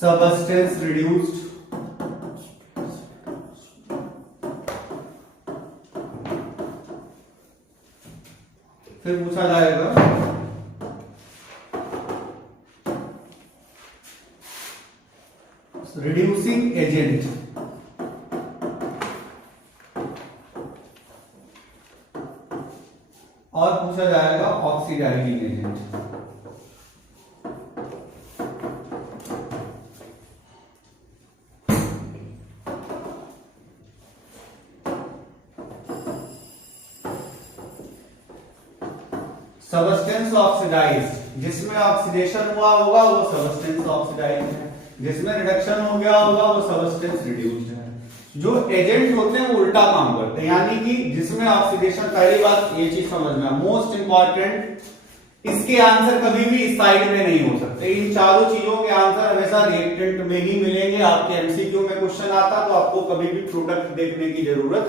सबस्टेंस रिड्यूस्ड, फिर पूछा जाएगा रिड्यूसिंग एजेंट, और पूछा जाएगा ऑक्सीडाइजिंग एजेंट। सबस्टेंस ऑक्सीडाइज्ड, जिसमें ऑक्सीडेशन हुआ होगा वो सबस्टेंस ऑक्सीडाइज्ड है, जिसमें रिडक्शन हो गया होगा वो सबस्टेंस रिड्यूस्ड है। जो एजेंट होते हैं वो उल्टा काम करते हैं, यानी कि जिसमें ऑक्सीडेशन, पहली बात ये चीज समझना मोस्ट इंपॉर्टेंट, इसके आंसर कभी भी इस साइड में नहीं हो सकते, इन चारों चीजों के आंसर हमेशा रिएक्टेंट में ही मिलेंगे। आपके एमसीक्यू में क्वेश्चन आता तो आपको कभी भी प्रोडक्ट देखने की जरूरत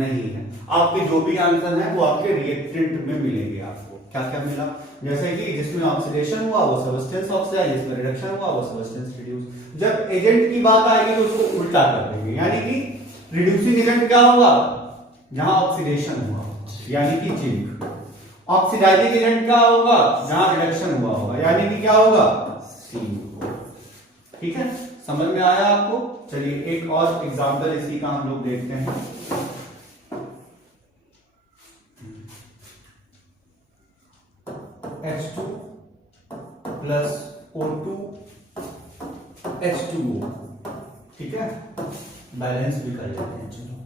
नहीं है, आपके जो भी आंसर है वो आपके रिएक्टेंट में मिलेंगे। आपको क्या क्या मिला, जैसे कि जिसमें ऑक्सीडेशन हुआ वो सबस्टेंस ऑक्साइड, जिसमें रिडक्शन हुआ वो सबस्टेंस रिड्यूस। जब एजेंट की बात आएगी तो उसको उल्टा कर देंगे, यानी कि रिड्यूसिंग एजेंट क्या होगा, जहां ऑक्सीडेशन हुआ यानी कि जिंक, ऑक्सीडाइजिंग एजेंट क्या होगा, जहां रिडक्शन हुआ होगा यानी कि क्या होगा, CO। ठीक है, समझ में आया आपको? चलिए एक और एग्जांपल इसी का हम लोग देखते हैं। H2 प्लस O2 H2O, ठीक है, बैलेंस भी कर लेते हैं, चलो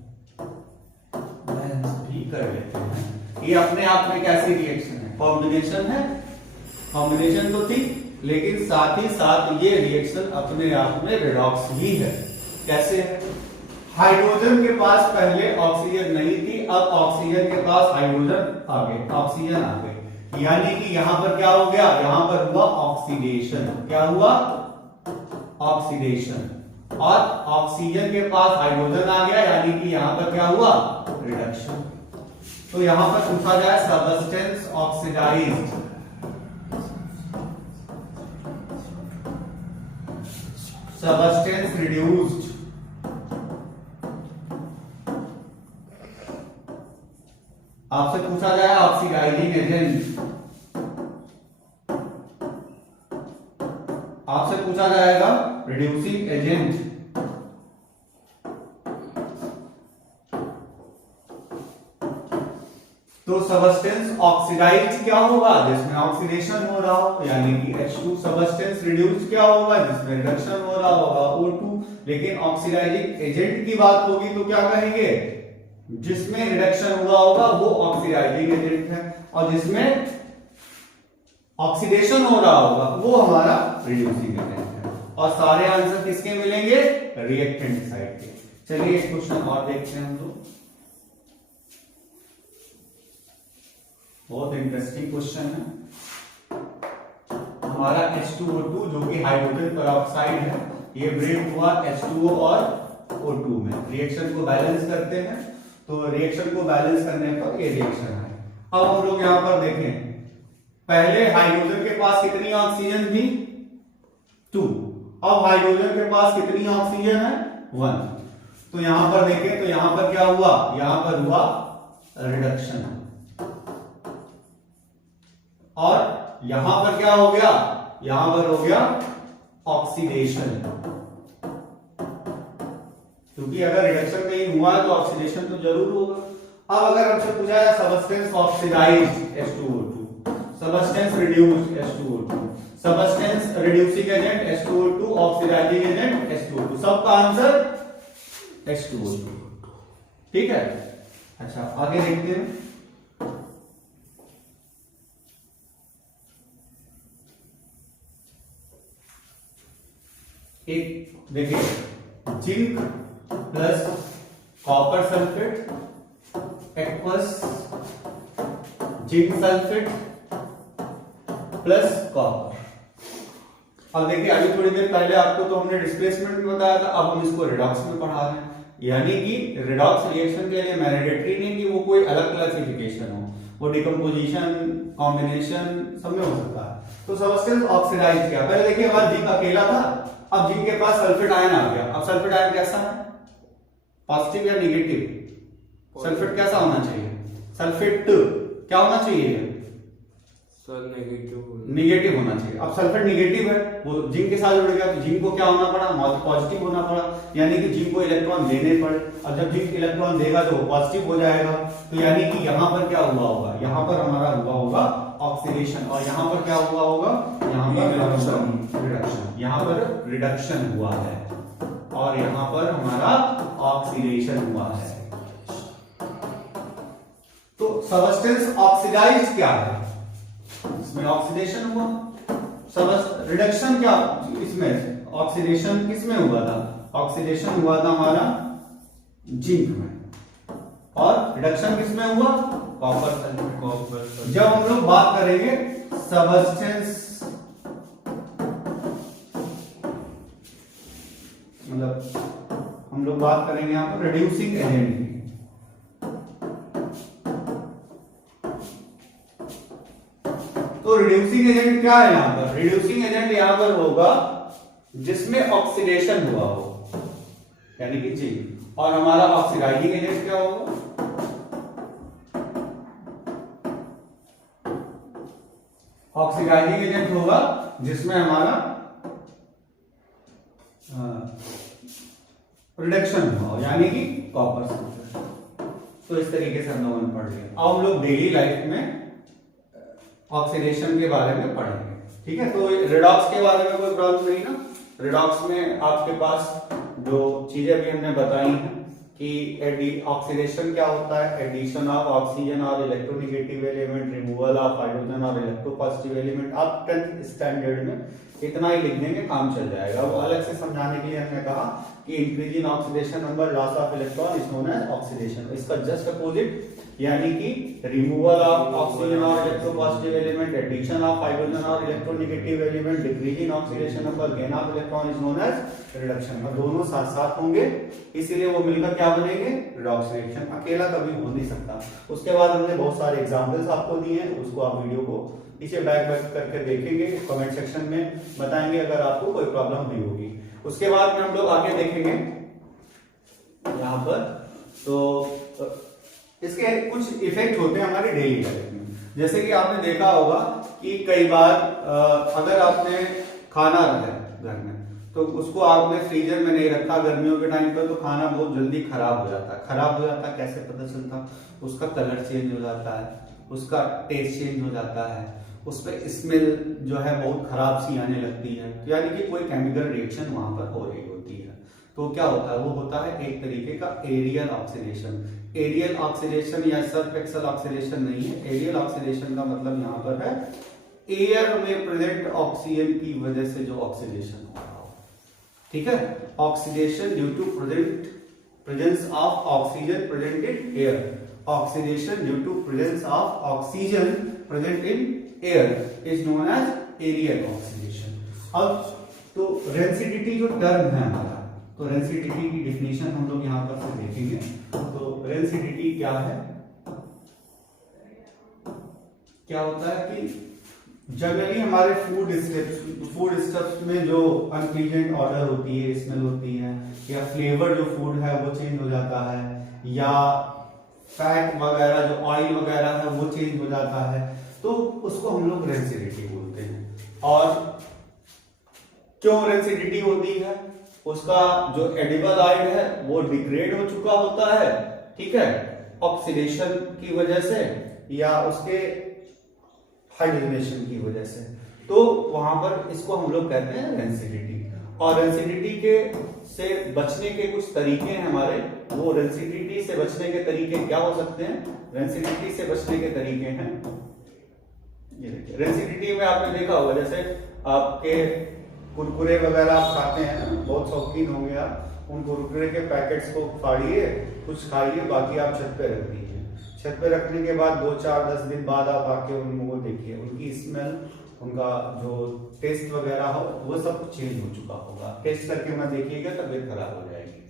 बैलेंस भी कर लेते हैं। ये अपने आप में कैसी रिएक्शन है, कॉम्बिनेशन है, कॉम्बिनेशन तो थी, लेकिन साथ ही साथ ये रिएक्शन अपने आप में रेडॉक्स भी है। कैसे है? हाइड्रोजन के पास पहले ऑक्सीजन नहीं थी, अब ऑक्सीजन के पास हाइड्रोजन आ गए, ऑक्सीजन आ गए, यानी कि यहां पर क्या हो गया, यहां पर हुआ ऑक्सीडेशन। क्या हुआ? ऑक्सीडेशन। और ऑक्सीजन के पास हाइड्रोजन आ गया, यानी कि यहां पर क्या हुआ? रिडक्शन। तो यहां पर पूछा जाए सबस्टेंस ऑक्सीडाइज्ड, सबस्टेंस रिड्यूस्ड, आपसे पूछा जाए ऑक्सीडाइजिंग एजेंट, आपसे पूछा जाएगा रिड्यूसिंग एजेंट, तो सबस्टेंस ऑक्सीडाइज क्या होगा? जिसमें ऑक्सीडेशन हो रहा हो, यानी कि H2। सबस्टेंस रिड्यूस क्या होगा? जिसमें रिडक्शन हो रहा होगा, O2। लेकिन ऑक्सीडाइजिंग एजेंट की बात होगी तो क्या कहेंगे? जिसमें रिडक्शन हुआ होगा वो ऑक्सीडाइजिंग एजेंट है, और जिसमें ऑक्सीडेशन हो रहा होगा वो हमारा रिड्यूसिंग एजेंट है। और सारे आंसर किसके मिलेंगे? रिएक्टेंट साइड के। चलिए एक क्वेश्चन और देखते हैं हम लोग, बहुत इंटरेस्टिंग क्वेश्चन है। हमारा H2O2 जो कि हाइड्रोजन पेरोक्साइड है, ये ब्रेक हुआ H2O और O2 में, रिएक्शन को बैलेंस करते हैं, तो रिएक्शन को बैलेंस करने पर ये रिएक्शन है। अब हम लोग यहां पर देखें, पहले हाइड्रोजन के पास कितनी ऑक्सीजन थी? 2। अब हाइड्रोजन के पास कितनी ऑक्सीजन है? 1। तो यहां पर देखें तो यहां पर क्या हुआ? यहां पर हुआ रिडक्शन, और यहां पर क्या हो गया? यहां पर हो गया ऑक्सीडेशन, क्योंकि अगर रिडक्शन कहीं हुआ तो ऑक्सीडेशन तो जरूर होगा। अब अगर हमसे पूछा जाए substance oxidised H2O2, substance reduced H2O2, substance reducing agent H2O2, oxidising agent H2O2, सबका आंसर H2O2। ठीक है, अच्छा आगे देखते हैं। एक देखिए, zinc plus copper sulphate aqueous zinc sulphate plus copper. अब देखिए, अभी थोड़ी देर पहले आपको तो हमने डिस्प्लेसमेंट में बताया था, अब हम इसको रिडॉक्स में पढ़ा रहे हैं। यानी कि रिडॉक्स रिएक्शन के लिए मैंडेटरी नहीं कि वो कोई अलग क्लासिफिकेशन हो, वो डिकम्पोजिशन, कॉम्बिनेशन सब में हो सकता है। तो सबस्टेंस ऑक्सीडाइज किया, पहले देखिए हमारा जिंक अकेला था, अब जिंक के पास सल्फेट आयन आ गया। अब सल्फेट आयन कैसा है? पॉजिटिव या निगेटिव? सल्फेट कैसा होना चाहिए? सल्फेट क्या होना चाहिए? सर निगेटिव होना चाहिए। अब सल्फेट निगेटिव है, वो जिंक के साथ जुड़ गया, तो जिंक को क्या होना पड़ा? पॉजिटिव होना पड़ा, यानी कि जिंक को इलेक्ट्रॉन देने पड़े। अब जब जिंक इलेक्ट्रॉन देगा तो वो पॉजिटिव हो जाएगा, तो यानी कि यहाँ पर क्या हुआ होगा? यहाँ पर हमारा हुआ होगा ऑक्सीडेशन, और यहाँ पर क्या हुआ होगा? यहाँ पर रिडक्शन, यहाँ पर रिडक्शन हुआ है, और यहाँ पर हमारा ऑक्सीडेशन हुआ है। तो सबस्टेंस ऑक्सीडाइज्ड क्या है? इसमें ऑक्सीडेशन हुआ। रिडक्शन क्या? इसमें ऑक्सीडेशन किसमें हुआ था? ऑक्सीडेशन हुआ था हमारा जिंक में, और रिडक्शन किसमें हुआ? Copper sulphate. जब हम लोग बात करेंगे सबस्टेंस, मतलब हम लोग बात करेंगे यहां पर रिड्यूसिंग एजेंट की, तो रिड्यूसिंग एजेंट क्या है यहां पर? रिड्यूसिंग एजेंट यहां पर होगा जिसमें ऑक्सीडेशन हुआ हो, यानी कि जिंक, और हमारा ऑक्सीडाइजिंग एजेंट क्या होगा? ऑक्सीडाइजिंग एजेंट होगा जिसमें हमारा रिडक्शन हुआ, यानी कि कॉपर सल्फेट। तो इस तरीके से हम लोगों ने पढ़ लिया। अब हम लोग डेली लाइफ में ऑक्सीडेशन के बारे में पढ़ेंगे, ठीक है? तो रिडॉक्स के बारे में कोई प्रॉब्लम नहीं ना? रिडॉक्स में आपके पास जो चीजें भी हमने बताई हैं कि ऑक्सीडेशन क्या होता है, एडिशन ऑफ ऑक्सीजन और electronegative element, removal of hydrogen और इलेक्ट्रोपॉजिटिव एलिमेंट। आप 10th स्टैंडर्ड में इतना ही लिख देंगे, काम चल जाएगा। वो अलग से समझाने के लिए हमने कहा कि increase in oxidation number, loss of electron is known as oxidation. इसका जस्ट अपोजिट यानी कि रिमूवल ऑफ ऑक्सीजन और electropositive element, addition of hydrogen और electronegative element, decrease in oxidation number, gain of electron is known as reduction. और दोनों साथ साथ होंगे, इसीलिए वो मिलकर क्या बनेंगे, रिडॉक्स रिएक्शन। अकेला कभी हो नहीं सकता। उसके बाद हमने बहुत सारे एग्जांपल्स आपको दिए हैं, उसको आप वीडियो को पीछे बैक करके देखेंगे, कमेंट सेक्शन में बताएंगे अगर आपको कोई प्रॉब्लम हुई होगी। उसके बाद में हम लोग आगे देखेंगे यहाँ पर, तो इसके कुछ इफेक्ट होते हैं हमारे डेली लाइफ में। जैसे कि आपने देखा होगा कि कई बार अगर आपने खाना रखा घर में तो उसको आपने फ्रीजर में नहीं रखा गर्मियों के टाइम पर, तो खाना बहुत जल्दी खराब हो जाता है। खराब हो जाता है कैसे पता चलता, उसका कलर चेंज हो जाता है, उसका टेस्ट चेंज हो जाता है, उस पर स्मेल जो है बहुत खराब सी आने लगती है, यानी कि कोई केमिकल रिएक्शन वहां पर हो रही होती है। तो क्या होता है, वो होता है एक तरीके का एरियल ऑक्सीडेशन। एरियल ऑक्सीडेशन या सरफेक्सल ऑक्सीडेशन नहीं है। एरियल ऑक्सीडेशन का मतलब यहाँ पर है एयर में प्रेजेंट ऑक्सीजन की वजह से जो ऑक्सीडेशन हो रहा हो, ठीक है। Oxidation due to presence of oxygen present in air, oxidation due to presence of oxygen present in air is known as aerial oxidation. अब तो रेंसिडिटी जो टर्म है हमारा, तो रेंसिडिटी की डेफिनेशन हम लोग यहाँ पर से देखेंगे। तो रेंसिडिटी क्या है, क्या होता है कि जनरली हमारे फूड स्टफ्स में जो अनप्लीजेंट ऑर्डर होती है, स्मेल होती है, या फ्लेवर जो फूड है वो चेंज हो जाता है, या फैट वगैरह जो ऑयल वगैरह है वो चेंज हो जाता है, तो उसको हम लोग रेंसिडिटी बोलते हैं। और क्यों रेंसिडिटी होती है, उसका जो एडिबल ऑयल है वो डिग्रेड हो चुका होता है, ठीक है, ऑक्सीडेशन की वजह से या उसके हाइड्रोजनेशन की वजह से। तो वहां पर इसको हम लोग कहते हैं रेंसिडिटी। और रेंसिडिटी के से बचने के कुछ तरीके हैं हमारे। वो रेंसिडिटी से बचने के तरीके क्या हो सकते हैं, रेंसिडिटी से बचने के तरीके हैं, ये देखिए रेंसिडिटी में आपने देखा होगा, जैसे आपके कुरकुरे वगैरह आप खाते हैं, बहुत शौकीन होंगे आप, उन कुरकुरे के पैकेट्स को फाड़िए, कुछ खाइए, बाकी आप छत पे रख दीजिए। छत पे रखने के बाद 2-4-10 दिन बाद आप आके उनको देखिए, उनकी स्मेल, उनका जो टेस्ट वगैरह हो वो सब चेंज हो चुका होगा। टेस्ट करके मत देखिएगा, तबीयत खराब हो जाएगी।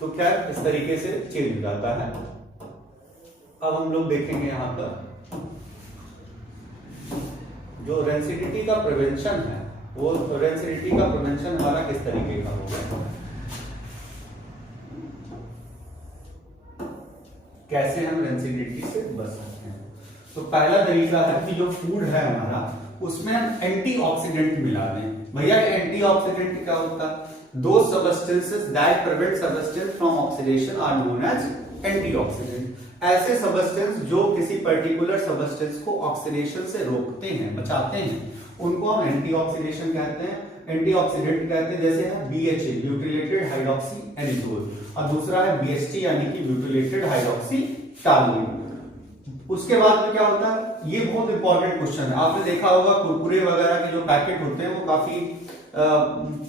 तो खैर इस तरीके से चेंज हो जाता है। अब हम लोग देखेंगे यहाँ पर जो रेंसिडिटी का प्रिवेंशन है, वो रेंसिडिटी का प्रिवेंशन हमारा किस तरीके का होगा, कैसे हम रेंसिडिटी से बच सकते हैं। तो पहला तरीका है कि जो फूड है हमारा उसमें हम एंटीऑक्सीडेंट मिला दें। भैया एंटीऑक्सीडेंट क्या होता है, दो substances that prevent substance from oxidation are known as antioxidant. ऐसे सबस्टेंस जो किसी पर्टिकुलर सबस्टेंस को ऑक्सीडेशन से रोकते हैं, बचाते हैं, उनको हम एंटीऑक्सीडेशन कहते हैं, एंटीऑक्सीडेंट कहते हैं। जैसे है BHA ब्यूटिलेटेड हाइड्रोक्सी एनिजोल, और दूसरा है BHT यानी कि ब्यूटिलेटेड हाइड्रोक्सी टालुइन। उसके बाद में क्या होता है, ये बहुत इंपॉर्टेंट क्वेश्चन है। आपने देखा होगा कुरकुरे वगैरह के जो पैकेट होते हैं वो काफी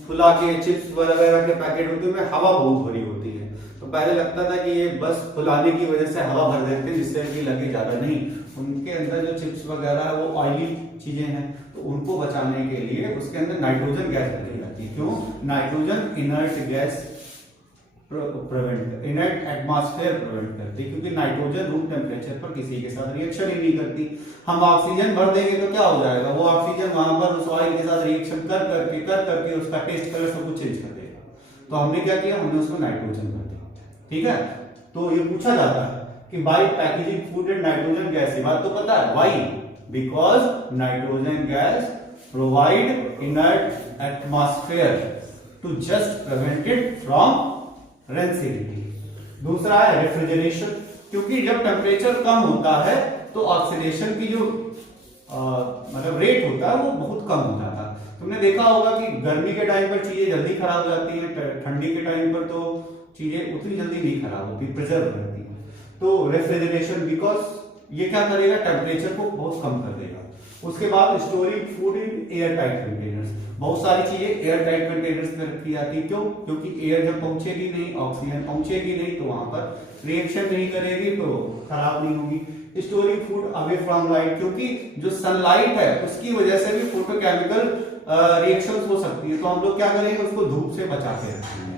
फुला के, चिप्स वगैरह के पैकेट होते हैं, हवा बहुत भरी होती है। तो पहले लगता था कि ये बस फुलाने की वजह से हवा भर देते हैं जिससे कि लगे, ज्यादा नहीं। उनके अंदर जो चिप्स वगैरह है वो ऑयली चीजें हैं, तो उनको बचाने के लिए उसके अंदर नाइट्रोजन गैस भरी जाती है। क्यों, nitrogen inert gas inert atmosphere prevent करती है, क्योंकि नाइट्रोजन रूम टेम्परेचर पर किसी के साथ रिएक्शन ही नहीं करती। हम ऑक्सीजन भर देंगे तो क्या हो जाएगा, वो ऑक्सीजन वहां पर उस ऑयल के साथ रिएक्शन कर करके उसका टेस्ट कलर सब कुछ चेंज कर देगा। तो हमने क्या किया, हमने उसको नाइट्रोजन भर दिया, ठीक है। तो ये पूछा जाता है कि by packaging food and nitrogen gas, ये बात तो पता है, why, because nitrogen gas provide inert atmosphere to just prevent it from rancidity. दूसरा है रेफ्रिजरेशन, क्योंकि जब टेम्परेचर कम होता है तो ऑक्सीडेशन की जो मतलब रेट होता है वो बहुत कम हो जाता है। तुमने देखा होगा कि गर्मी के टाइम पर चीजें जल्दी खराब हो जाती है, ठंडी के टाइम पर तो चीजें उतनी जल्दी नहीं खराब होती, प्रिजर्व रहती है। तो रेफ्रिजरेशन, बिकॉज ये क्या करेगा, टेम्परेचर को बहुत कम कर देगा। उसके बाद storing food in air tight containers, बहुत सारी चीजें एयर टाइट कंटेनर्स में रखी जाती है। क्यों? क्योंकि एयर जब पहुंचेगी नहीं, ऑक्सीजन पहुंचेगी नहीं, तो वहां पर रिएक्शन नहीं करेगी, तो खराब नहीं होगी। Storing food away from light, क्योंकि जो सनलाइट है उसकी वजह से भी फोटोकेमिकल रिएक्शंस हो सकती है, तो हम लोग क्या करेंगे, उसको धूप से बचा के रखेंगे।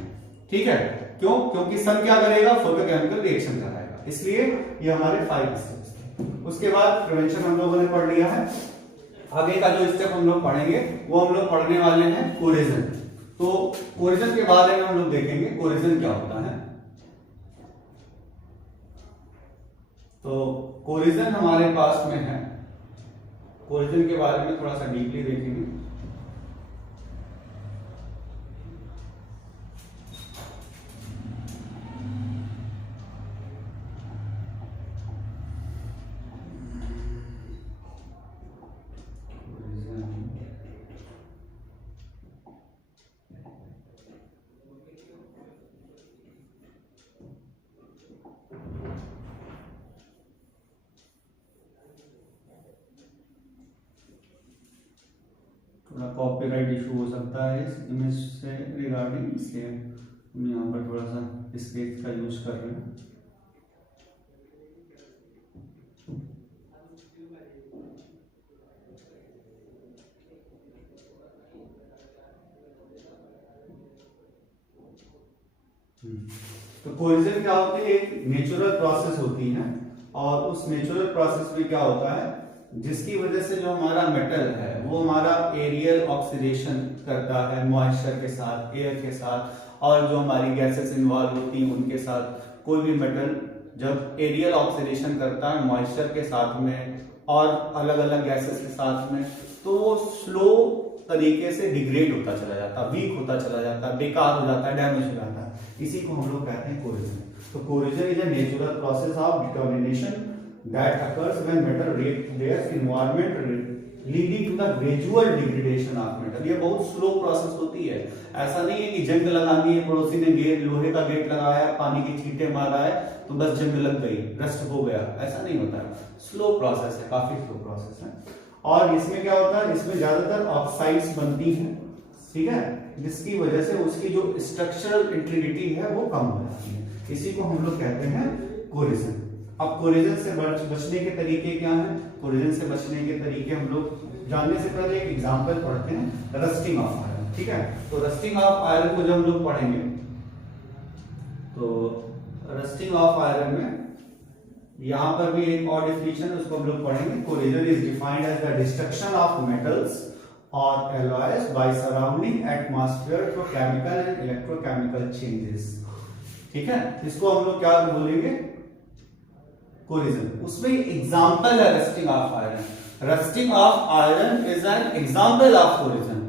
ठीक है, क्यों? क्योंकि सन क्या करेगा, फोटोकेमिकल रिएक्शन कराएगा, इसलिए ये हमारे 5 स्टेप्स थे। उसके बाद प्रिवेंशन हम लोगों ने पढ़ लिया है। आगे का जो स्टेप हम लोग पढ़ेंगे वो हम लोग पढ़ने वाले हैं कोरिजन। तो कोरिजन के बारे में हम लोग देखेंगे कोरिजन क्या होता है। तो कोरिजन हमारे पास में है, कोरिजन के बारे में थोड़ा सा डीपली देखेंगे। थोड़ा कॉपीराइट इशू हो सकता है इस इमेज से रिगार्डिंग, इसलिए हम यहाँ पर थोड़ा सा स्केच का यूज कर रहे हैं। तो कोरिजन क्या होती है, एक नेचुरल प्रोसेस होती है, और उस नेचुरल प्रोसेस में क्या होता है, जिसकी वजह से जो हमारा मेटल है वो हमारा एरियल ऑक्सीडेशन करता है मॉइस्चर के साथ, एयर के साथ, और जो हमारी गैसेस इन्वॉल्व होती हैं उनके साथ। कोई भी मेटल जब एरियल ऑक्सीडेशन करता है मॉइस्चर के साथ में और अलग अलग गैसेस के साथ में, तो वो स्लो तरीके से डिग्रेड होता चला जाता है, वीक होता चला जाता है, बेकार हो जाता है, डैमेज हो जाता है। इसी को हम लोग कहते हैं कोरिजन। तो corrosion is a natural process of determination that occurs when metal react their environment leading to the gradual degradation of metal। ये बहुत स्लो प्रोसेस होती है। ऐसा नहीं है कि जंग लगानी है, पड़ोसी ने गेट, लोहे का गेट लगाया, पानी की छींटे मारा है तो बस जंग लग गई, रस्ट हो गया, ऐसा नहीं होता है। स्लो प्रोसेस है, काफी स्लो प्रोसेस है। और इसमें क्या होता है, इसमें ज्यादातर ऑक्साइड्स बनती हैं, ठीक है, जिसकी वजह से उसकी जो स्ट्रक्चरल इंटीग्रिटी है वो कम हो जाती है। इसी को हम लोग कहते हैं कोरिजन। अब कोरिजन से बचने के तरीके क्या हैं? कोरिजन से बचने के तरीके हम लोग जानने से पहले एक एग्जांपल पढ़ते हैं, रस्टिंग ऑफ आयरन। ठीक है, तो रस्टिंग ऑफ आयरन को जब हम लोग पढ़ेंगे तो रस्टिंग ऑफ आयरन में यहां पर भी एक और डेफिनेशन है, उसको हम लोग पढ़ेंगे। Corrosion is defined as the destruction of metals और alloys by surrounding atmosphere through chemical and electrochemical changes. ठीक है, इसको हम लोग क्या बोलेंगे, कोरिजन। उसमें एग्जांपल है rusting of iron. Rusting of iron is an example of corrosion.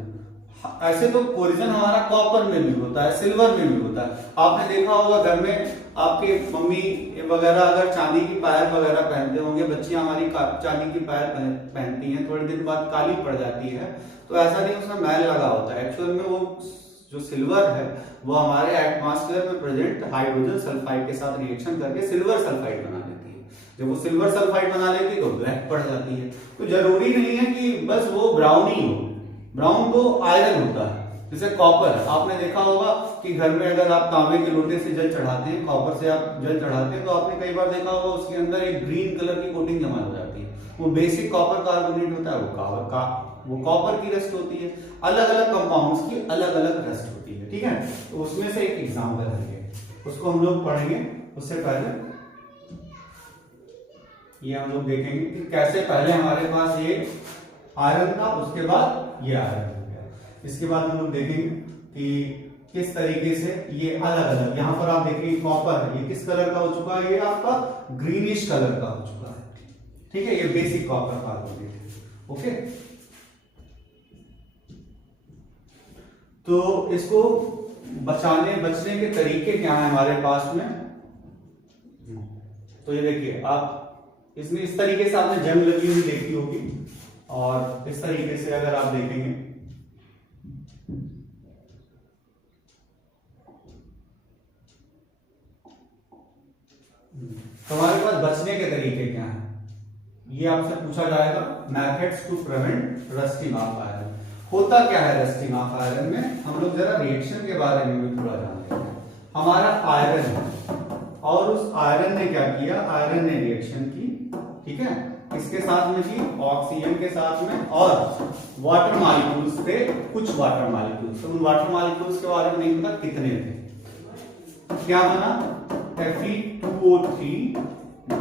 ऐसे तो कोरिजन हमारा कॉपर में भी होता है, सिल्वर में भी होता है। आपने देखा होगा घर में आपके मम्मी वगैरह अगर चांदी की पायल वगैरह पहनते होंगे, बच्चियां हमारी चांदी की पायल पहनती हैं, थोड़े दिन बाद काली पड़ जाती है, तो ऐसा नहीं उसमें मैल लगा होता है। एक्चुअल में वो जो सिल्वर है वो हमारे एटमॉस्फेयर में प्रेजेंट हाइड्रोजन सल्फाइड के साथ रिएक्शन करके सिल्वर सल्फाइड बना लेती है। जब वो सिल्वर सल्फाइड बना लेती है तो ब्लैक पड़ जाती है। तो जरूरी नहीं है कि बस वो ब्राउन ही हो, ब्राउन तो आयरन होता है, जैसे कॉपर। आपने देखा होगा कि घर में अगर आप तांबे के लोटे से जल चढ़ाते हैं, कॉपर से आप जल चढ़ाते हैं, तो आपने कई बार देखा होगा उसके अंदर एक ग्रीन कलर की कोटिंग जमा हो जाती है। वो बेसिक कॉपर कार्बोनेट होता है, वो कॉपर की रस्ट होती है। अलग अलग कंपाउंड्स की अलग अलग रस्ट होती है। ठीक है, तो उसमें से एक एग्जांपल है ये, उसको हम लोग पढ़ेंगे। उससे पहले ये हम लोग देखेंगे कि कैसे पहले हमारे पास ये आयरन था, उसके बाद ये आयरन हो गया। इसके बाद हम लोग देखेंगे कि किस तरीके से ये अलग अलग, यहां पर आप देखिए कॉपर है, ये किस कलर का हो चुका है, ये आपका ग्रीनिश कलर का हो चुका है। ठीक है, ये बेसिक कॉपर कार्बोनेट है। ओके, तो इसको बचने के तरीके क्या है हमारे पास में। तो ये देखिए आप, इसमें इस तरीके से आपने जंग लगी हुई देखी होगी, और इस तरीके से अगर आप देखेंगे तो हमारे पास बचने के तरीके क्या हैं, ये आपसे पूछा जाएगा। Methods to prevent rusting of iron. होता क्या है रस्टिंग ऑफ आयरन में, हम लोग जरा रिएक्शन के बारे में भी थोड़ा जान लेते हैं। हमारा आयरन है और उस आयरन ने क्या किया, आयरन ने रिएक्शन की, ठीक है, इसके साथ में की, ऑक्सीजन के साथ में, और वाटर मॉलिक्यूल्स थे, कुछ वाटर मॉलिक्यूल्स। तो उन वाटर मॉलिक्यूल्स के बारे में नहीं पता कितने थे। क्या बना, Fe2O3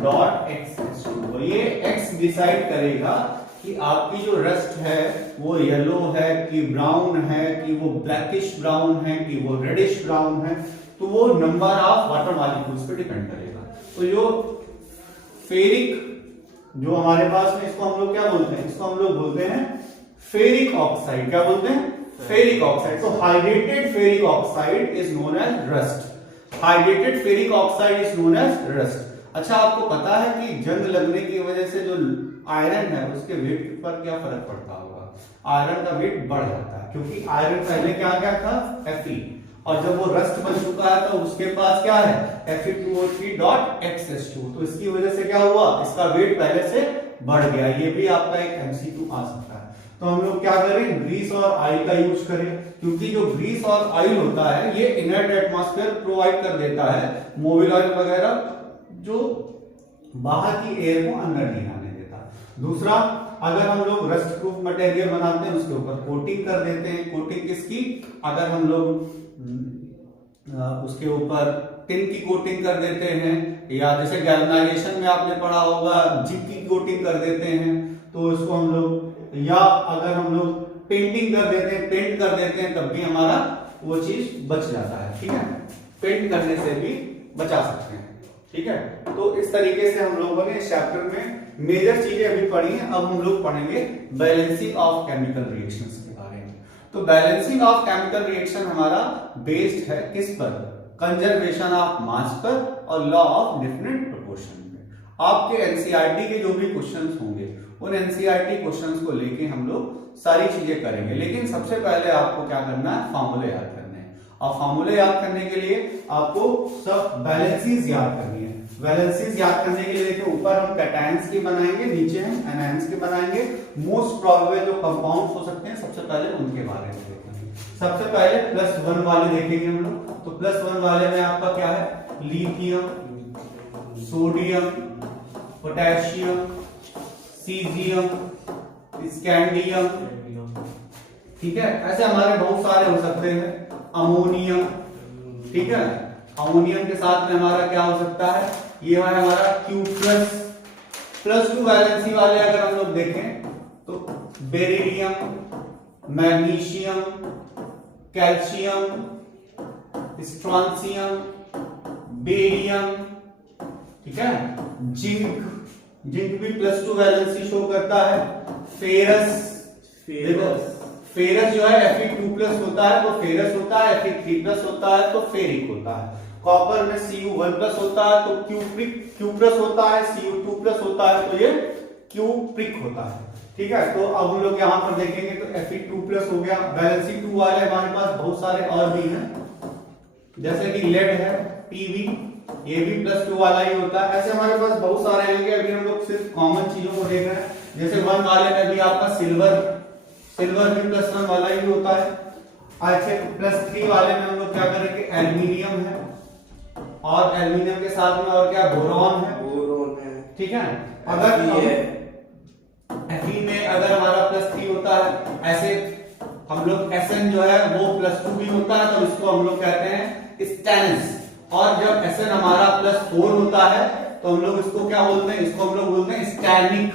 डॉट X2। ये X डिसाइड करेगा कि आपकी जो रस्ट है वो येलो है कि ब्राउन है, कि वो ब्लैकिश ब्राउन है, कि वो रेडिश ब्राउन है। तो वो नंबर ऑफ वाटर मॉलिक्यूल्स पे डिपेंड करेगा। तो जो फेरिक जो हमारे पास में, इसको हम लोग क्या बोलते हैं, इसको हम लोग बोलते हैं फेरिक ऑक्साइड। क्या बोलते हैं, फेरिक ऑक्साइड। तो hydrated ferric oxide is known as rust. Hydrated ferric oxide is known as rust. अच्छा, आपको पता है कि जंग लगने की वजह से जो आयरन है उसके वेट पर क्या फर्क पड़ता होगा, आयरन का वेट बढ़ जाता है, क्योंकि आयरन पहले क्या क्या था, Fe, और जब वो रस्ट बन चुका है तो उसके पास क्या है, Fe2O3 डॉट XH2। तो इसकी वजह से क्या हुआ, इसका वेट पहले से बढ़ गया। ये भी आपका एक MCQ आ सकता है। तो हम लोग क्या करें, ग्रीस और ऑयल का यूज करें, क्योंकि जो ग्रीस और ऑयल होता है ये इनर्ट एटमॉस्फेयर प्रोवाइड कर देता है, मोबिल ऑयल वगैरह जो बाहर की एयर को अंदर नहीं आने देता। दूसरा, अगर हम लोग रस्ट प्रूफ मटेरियल बनाते हैं उसके ऊपर कोटिंग कर देते हैं। कोटिंग किसकी, अगर हम लोग उसके ऊपर टिन की कोटिंग कर देते हैं, या जैसे गैल्वनाइजेशन में आपने पढ़ा होगा जिंक की कोटिंग कर देते हैं, तो इसको हम लोग, या अगर हम लोग पेंटिंग कर देते हैं, पेंट कर देते हैं, तब भी हमारा वो चीज बच जाता है। ठीक है, पेंट करने से भी बचा सकते हैं। ठीक है, तो इस तरीके से हम लोगों ने इस चैप्टर में मेजर चीजें अभी पढ़ी हैं। अब हम लोग पढ़ेंगे बैलेंसिंग ऑफ केमिकल रिएक्शंस के बारे में। तो बैलेंसिंग ऑफ केमिकल रिएक्शन हमारा बेस्ड है किस पर, कंजर्वेशन ऑफ मास पर और लॉ ऑफ डिफरेंट प्रोपोर्शन पे। आपके एनसीईआरटी के जो भी क्वेश्चंस होंगे उन एनसीईआरटी क्वेश्चंस को लेके हम लोग सारी चीजें करेंगे, लेकिन सबसे पहले आपको क्या करना है, फार्मूले याद करने हैं। और फार्मूले याद करने के लिए आपको सब बैलेंसेस याद करनी है। बैलेंसेस याद करने के लिए देखिए, ऊपर हम कैटायंस की बनाएंगे, नीचे हम एनायंस की बनाएंगे। मोस्ट प्रोबेबल जो कंपाउंड्स हो सकते हैं सबसे पहले उनके बारे में देखेंगे। सबसे पहले +1 वाले देखेंगे हम लोग। तो +1 वाले में आपका क्या है, lithium, sodium, potassium, caesium, scandium. ठीक है, ऐसे हमारे बहुत सारे हो सकते हैं, अमोनियम। ठीक है, अमोनियम के साथ में हमारा क्या हो सकता है, ये है हमारा Q+। +2 वैलेंसी वाले अगर हम लोग देखें तो beryllium, magnesium, calcium, strontium, barium. ठीक है, जिंक, जिंक भी +2 वैलेंसी शो करता है। फेरस, फेरस जो है Fe2+ होता है तो फेरस होता है, Fe3+ होता है तो फेरिक होता है। कॉपर में Cu1+ होता है तो Q+ होता है, Cu2+ होता है तो ये Q' होता है। ठीक है, तो अब हम लोग यहाँ पर देखेंगे तो Fe2+ हो गया। बैलेंसी 2 वाले हमारे पास बहुत सारे और भी हैं, जैसे कि लेड है, Pb, ये भी +2 वाला ही होता है। ऐसे हमारे पास बहुत सारे आएंगे, अभी हम लोग सिर्फ कॉमन चीजों को देख रहे हैं। जैसे 1 वाले में भी आपका सिल्वर भी +1 वाला ही होता है। अच्छे, +3 वाले में हम लोग क्या करेंगे, एल्यूमिनियम है, और एल्यूमिनियम के साथ में और क्या, बोरॉन है। ठीक है, अगर Fe में अगर हमारा +3 होता है, ऐसे हम लोग Sn जो है वो +2 भी होता है, तो इसको हम लोग कहते हैं स्टैनस। और जब Sn हमारा +4 होता है तो हम लोग इसको क्या बोलते हैं, इसको हम लोग बोलते हैं स्टैनिक।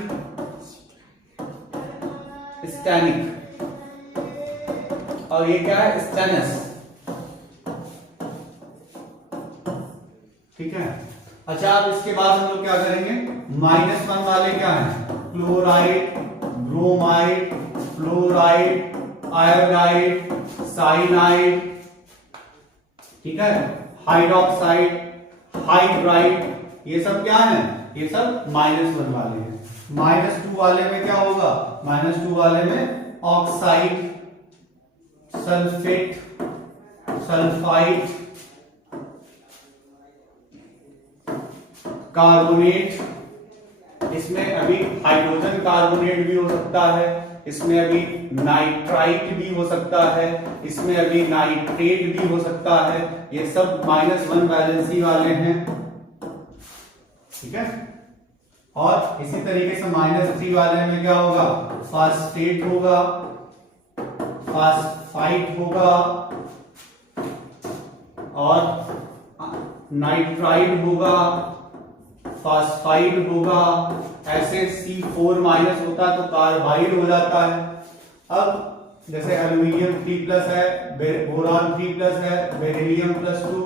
स्टैनिक, और ये क्या है, स्टेनस। ठीक है, अच्छा, अब इसके बाद हम लोग क्या करेंगे, -1 वाले क्या है, chloride, bromide, fluoride, iodide, cyanide. ठीक है, हाइड्रोक्साइड, हाइड्राइड, ये सब क्या है, ये सब -1 वाले हैं। -2 वाले में क्या होगा, -2 वाले में ऑक्साइड, सल्फेट, सल्फाइड, कार्बोनेट, इसमें अभी हाइड्रोजन कार्बोनेट भी हो सकता है, इसमें अभी नाइट्राइट भी हो सकता है, इसमें अभी नाइट्रेट भी हो सकता है। ये सब -1 वैलेंसी वाले हैं, ठीक है। और इसी तरीके से -3 वाले में क्या होगा, फास्फेट होगा, फास्फाइट होगा और नाइट्राइड होगा, फास्फाइड होगा। ऐसे C4- होता तो कार्बाइड हो जाता है। अब जैसे एल्यूमिनियम 3+ है, बोरान 3+ है, बेरिलियम +2,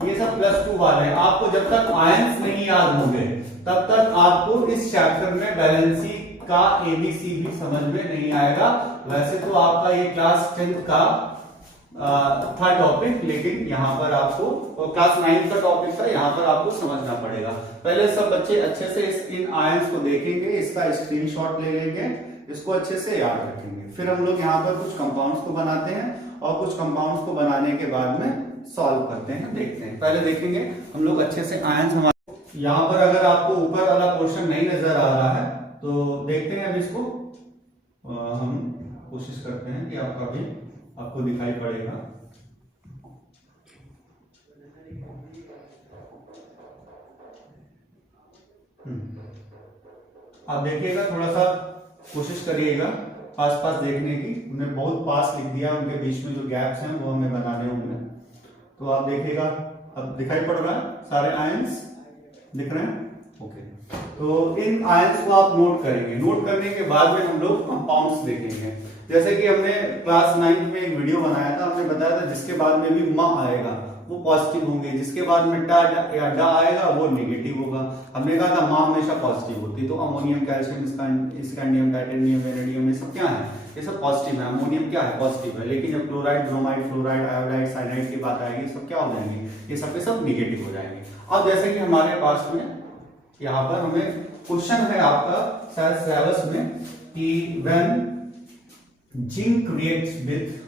ये सब +2 वाले हैं। आपको जब तक आयंस नहीं याद होंगे तब तक आपको इस चैप्टर में बैलेंसी का ABC भी समझ में नहीं आएगा। वैसे तो आपका ये क्लास 10th का था टॉपिक, लेकिन यहाँ पर आपको, और क्लास 9th का टॉपिक था, यहाँ पर आपको समझना पड़ेगा। पहले सब बच्चे अच्छे से इन आयंस को देखेंगे, इसका स्क्रीनशॉट ले लेंगे, इसको अच्छे से याद रखेंगे। फिर हम लोग यहाँ पर कुछ कंपाउंड्स को बनाते हैं और कुछ कंपाउंड्स को बनाने के बाद में सॉल्व करते हैं, देखते हैं। पहले देखेंगे हम लोग अच्छे से आयंस। हमारे यहाँ पर अगर आपको ऊपर वाला पोर्शन नहीं नजर आ रहा है तो देखते हैं, अब इसको हम कोशिश करते हैं कि आपको दिखाई पड़ेगा। आप देखिएगा, थोड़ा सा कोशिश करिएगा आसपास देखने की। उन्होंने बहुत पास लिख दिया, उनके बीच में जो गैप्स हैं वो हमें बनाने होंगे। तो आप देखिएगा, अब दिखाई पड़ रहा है, सारे आयंस दिख रहे हैं, ओके। तो इन आयंस को आप नोट करेंगे। नोट करने के बाद में हम लोग कंपाउंड्स देखेंगे। जैसे कि हमने क्लास 9 में एक वीडियो बनाया था, हमने बताया था जिसके बाद में भी म आएगा वो पॉजिटिव होंगे, जिसके बाद में टा या डा आएगा वो नेगेटिव होगा। हमने कहा था मां हमेशा पॉजिटिव होती है। तो ammonium, calcium, scandium, titanium, vanadium, ये सब क्या है, ये सब पॉजिटिव है। अमोनियम क्या है, पॉजिटिव है। लेकिन जब chloride, bromide, fluoride, iodide, cyanide की बात आएगी, सब क्या हो जाएंगे, ये सब के सब निगेटिव हो जाएंगे। अब जैसे कि हमारे पास में यहाँ पर हमें क्वेश्चन है आपका शायद सिलेबस में कि व्हेन जिंक रिएक्ट्स विद,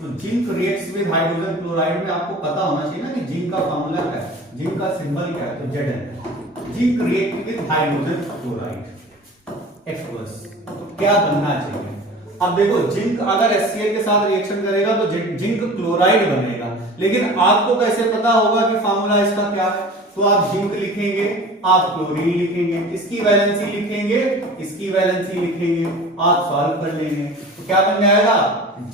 तो zinc reacts with hydrogen chloride में आपको पता होना चाहिए ना कि जिंक का फॉर्मूला क्या है, जिंक का सिंबल क्या है, तो Zn। Zinc react with hydrogen chloride aqueous, तो क्या बनना चाहिए। अब देखो, जिंक अगर HCl के साथ रिएक्शन करेगा तो जिंक क्लोराइड बनेगा, लेकिन आपको कैसे पता होगा कि फॉर्मूला इसका क्या है। तो आप जिंक लिखेंगे, आप क्लोरीन लिखेंगे, इसकी वैलेंसी लिखेंगे, इसकी वैलेंसी लिखेंगे, आप सॉल्व कर लेंगे, तो क्या बन जाएगा,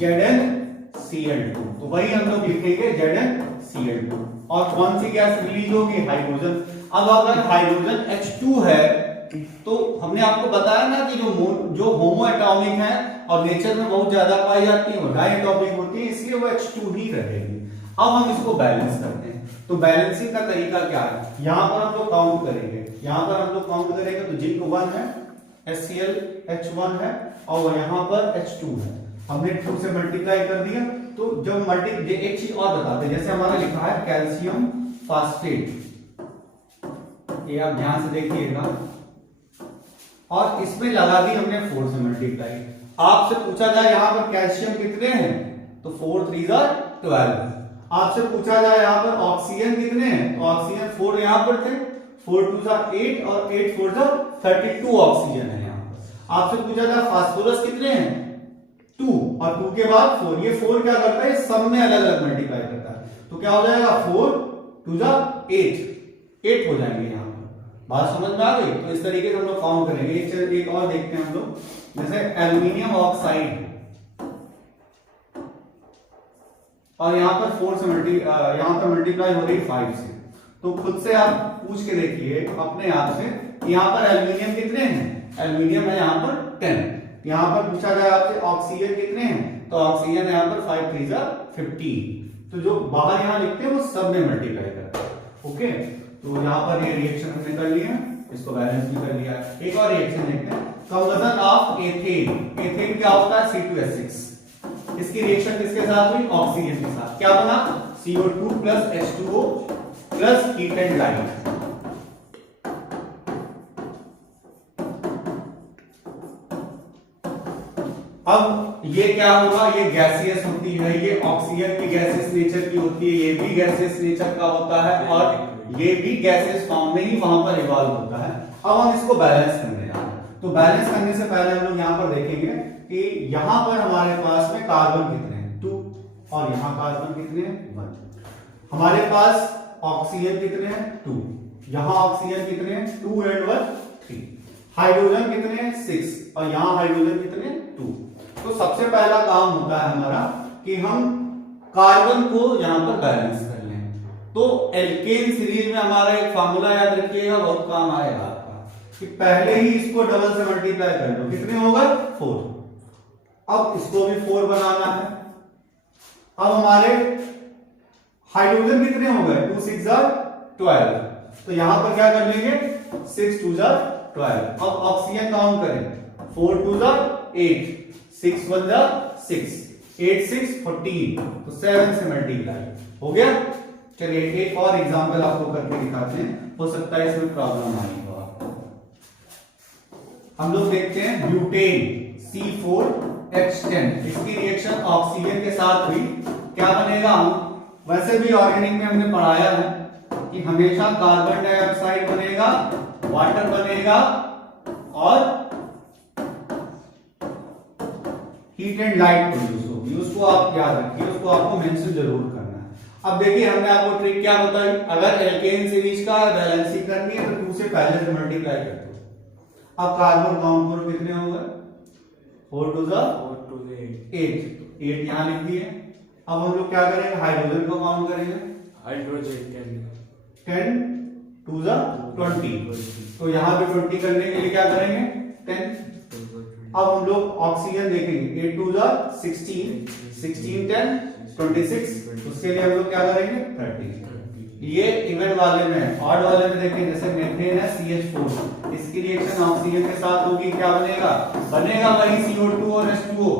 ZnCl2। तो वही हम लोग लिखेंगे ZnCl2। और कौन सी गैस रिलीज होगी, हाइड्रोजन। अब अगर हाइड्रोजन H2 है तो हमने आपको बताया ना कि जो होमो एटॉमिक है और नेचर में बहुत ज्यादा पाई जाती है वो डायटॉमिक होती है, इसलिए वो H2 ही रहेगी। अब हम इसको बैलेंस करते हैं। तो बैलेंसिंग का तरीका क्या है, यहां पर हम लोग काउंट करेंगे, यहां पर हम लोग काउंट करेंगे तो जिंक 1 है, HCl H1 है और यहां पर H2 है। हमने 2 से मल्टीप्लाई कर दिया। तो जब एक चीज और बताते हैं, जैसे हमारा लिखा है कैल्शियम फास्फेट, ये आप ध्यान से देखिएगा, और इसमें लगा दी हमने 4 से मल्टीप्लाई। आपसे पूछा जाए यहां पर कैल्शियम कितने हैं, तो 4 3 12। आपसे पूछा जाए यहाँ पर ऑक्सीजन कितने हैं, तो ऑक्सीजन 4 यहाँ पर थे, 4 2 8 और 8 4 32 ऑक्सीजन है यहाँ पर। आपसे पूछा जाए फास्फोरस कितने हैं, 2 और 2 के बाद 4। ये 4 क्या करता है, सब में अलग अलग मल्टीप्लाई करता है, तो क्या हो जाएगा 4 2 8 हो जाएंगे यहाँ पर। बात समझ में आ गई। तो इस तरीके से हम लोग काउंट करेंगे। एक और देखते हैं हम लोग, जैसे एल्यूमिनियम ऑक्साइड, और यहाँ पर 4 से यहाँ पर मल्टीप्लाई हो रही 5 से। तो खुद से आप पूछ के देखिए अपने आप से, यहाँ पर एल्यूमिनियम कितने हैं, एल्यूमिनियम है यहाँ पर 10। यहाँ पर पूछा जाए आपसे ऑक्सीजन कितने हैं, तो ऑक्सीजन यहाँ पर 5 3 15। तो जो बाहर यहाँ लिखते हैं वो सब में मल्टीप्लाई करते हैं। ओके, तो यहाँ पर ये रिएक्शन हमने कर लिया, इसको बैलेंस भी कर लिया। एक और रिएक्शन देखते हैं, कंबसन ऑफ एथेन। एथेन क्या होता है, C2H6। इसकी रिएक्शन किसके साथ हुई, ऑक्सीजन के साथ। क्या बना, CO2 plus H2O plus heat and light. अब ये क्या होगा, ये गैसियस होती है, ये ऑक्सीजन की गैसियस नेचर की होती है, ये भी गैसियस नेचर का होता है, और ये भी गैसेस फॉर्म में ही वहां पर इवॉल्व होता है। अब हम इसको बैलेंस करने जा रहे हैं, तो बैलेंस करने से पहले हम लोग यहाँ पर देखेंगे कि यहाँ पर हमारे पास में कार्बन कितने हैं 2 और यहाँ कार्बन कितने हैं 1। हमारे पास ऑक्सीजन कितने हैं 2, यहाँ ऑक्सीजन कितने हैं 2 and 1 3। हाइड्रोजन कितने हैं 6 और यहाँ हाइड्रोजन कितने हैं 2। तो सबसे पहला काम होता है हमारा कि हम कार्बन को यहाँ पर बैलेंस कर लें। तो एल्केन सीरीज में हमारा एक फार्मूला याद रखिएगा, बहुत काम आएगा आपका, कि पहले ही इसको डबल से मल्टीप्लाई कर दो, कितने होगा 4। अब इसको भी 4 बनाना है। अब हमारे हाइड्रोजन कितने हो गए 2 6 12, तो यहां पर क्या कर लेंगे 6 2 12। अब ऑक्सीजन काउंट करें 4 2 8, 6 1 6, 8 6 14, तो 7 से मल्टीप्लाई हो गया। चलिए एक और एग्जांपल आपको करके दिखाते हैं, हो सकता है इसमें प्रॉब्लम आई हो आपको। हम लोग देखते हैं ब्यूटेन C4H10, इसकी रिएक्शन ऑक्सीजन के साथ हुई, क्या बनेगा। वैसे भी ऑर्गेनिक में हमने पढ़ाया है कि हमेशा कार्बन डाइऑक्साइड बनेगा, वाटर बनेगा और हीट एंड लाइट प्रोड्यूस होगी। उसको आप याद रखिए, उसको आपको मेंशन जरूर करना है। अब देखिए हमने आपको ट्रिक क्या बताई, अगर एल्केन सीरीज का बैलेंसिंग करनी है तो 2 से पहले से मल्टीप्लाई कर दो। अब कार्बन काउंट करो कितने हो गए 4 2 8 यहां लिख दिए। अब हम लोग क्या करेंगे हाइड्रोजन को काउंट करेंगे, हाइड्रोजन 10 2 20, तो यहां पे 20 करने के लिए क्या करेंगे 10। अब हम लोग ऑक्सीजन देखेंगे 8 2 16, 16 10 26, उसके लिए हम लोग क्या करेंगे 30। ये इवन वाले में, ऑड वाले में देखें जैसे मेथेन है CH4, इसकी रिएक्शन ऑक्सीजन के साथ होगी, क्या बनेगा वही CO2 और H2O।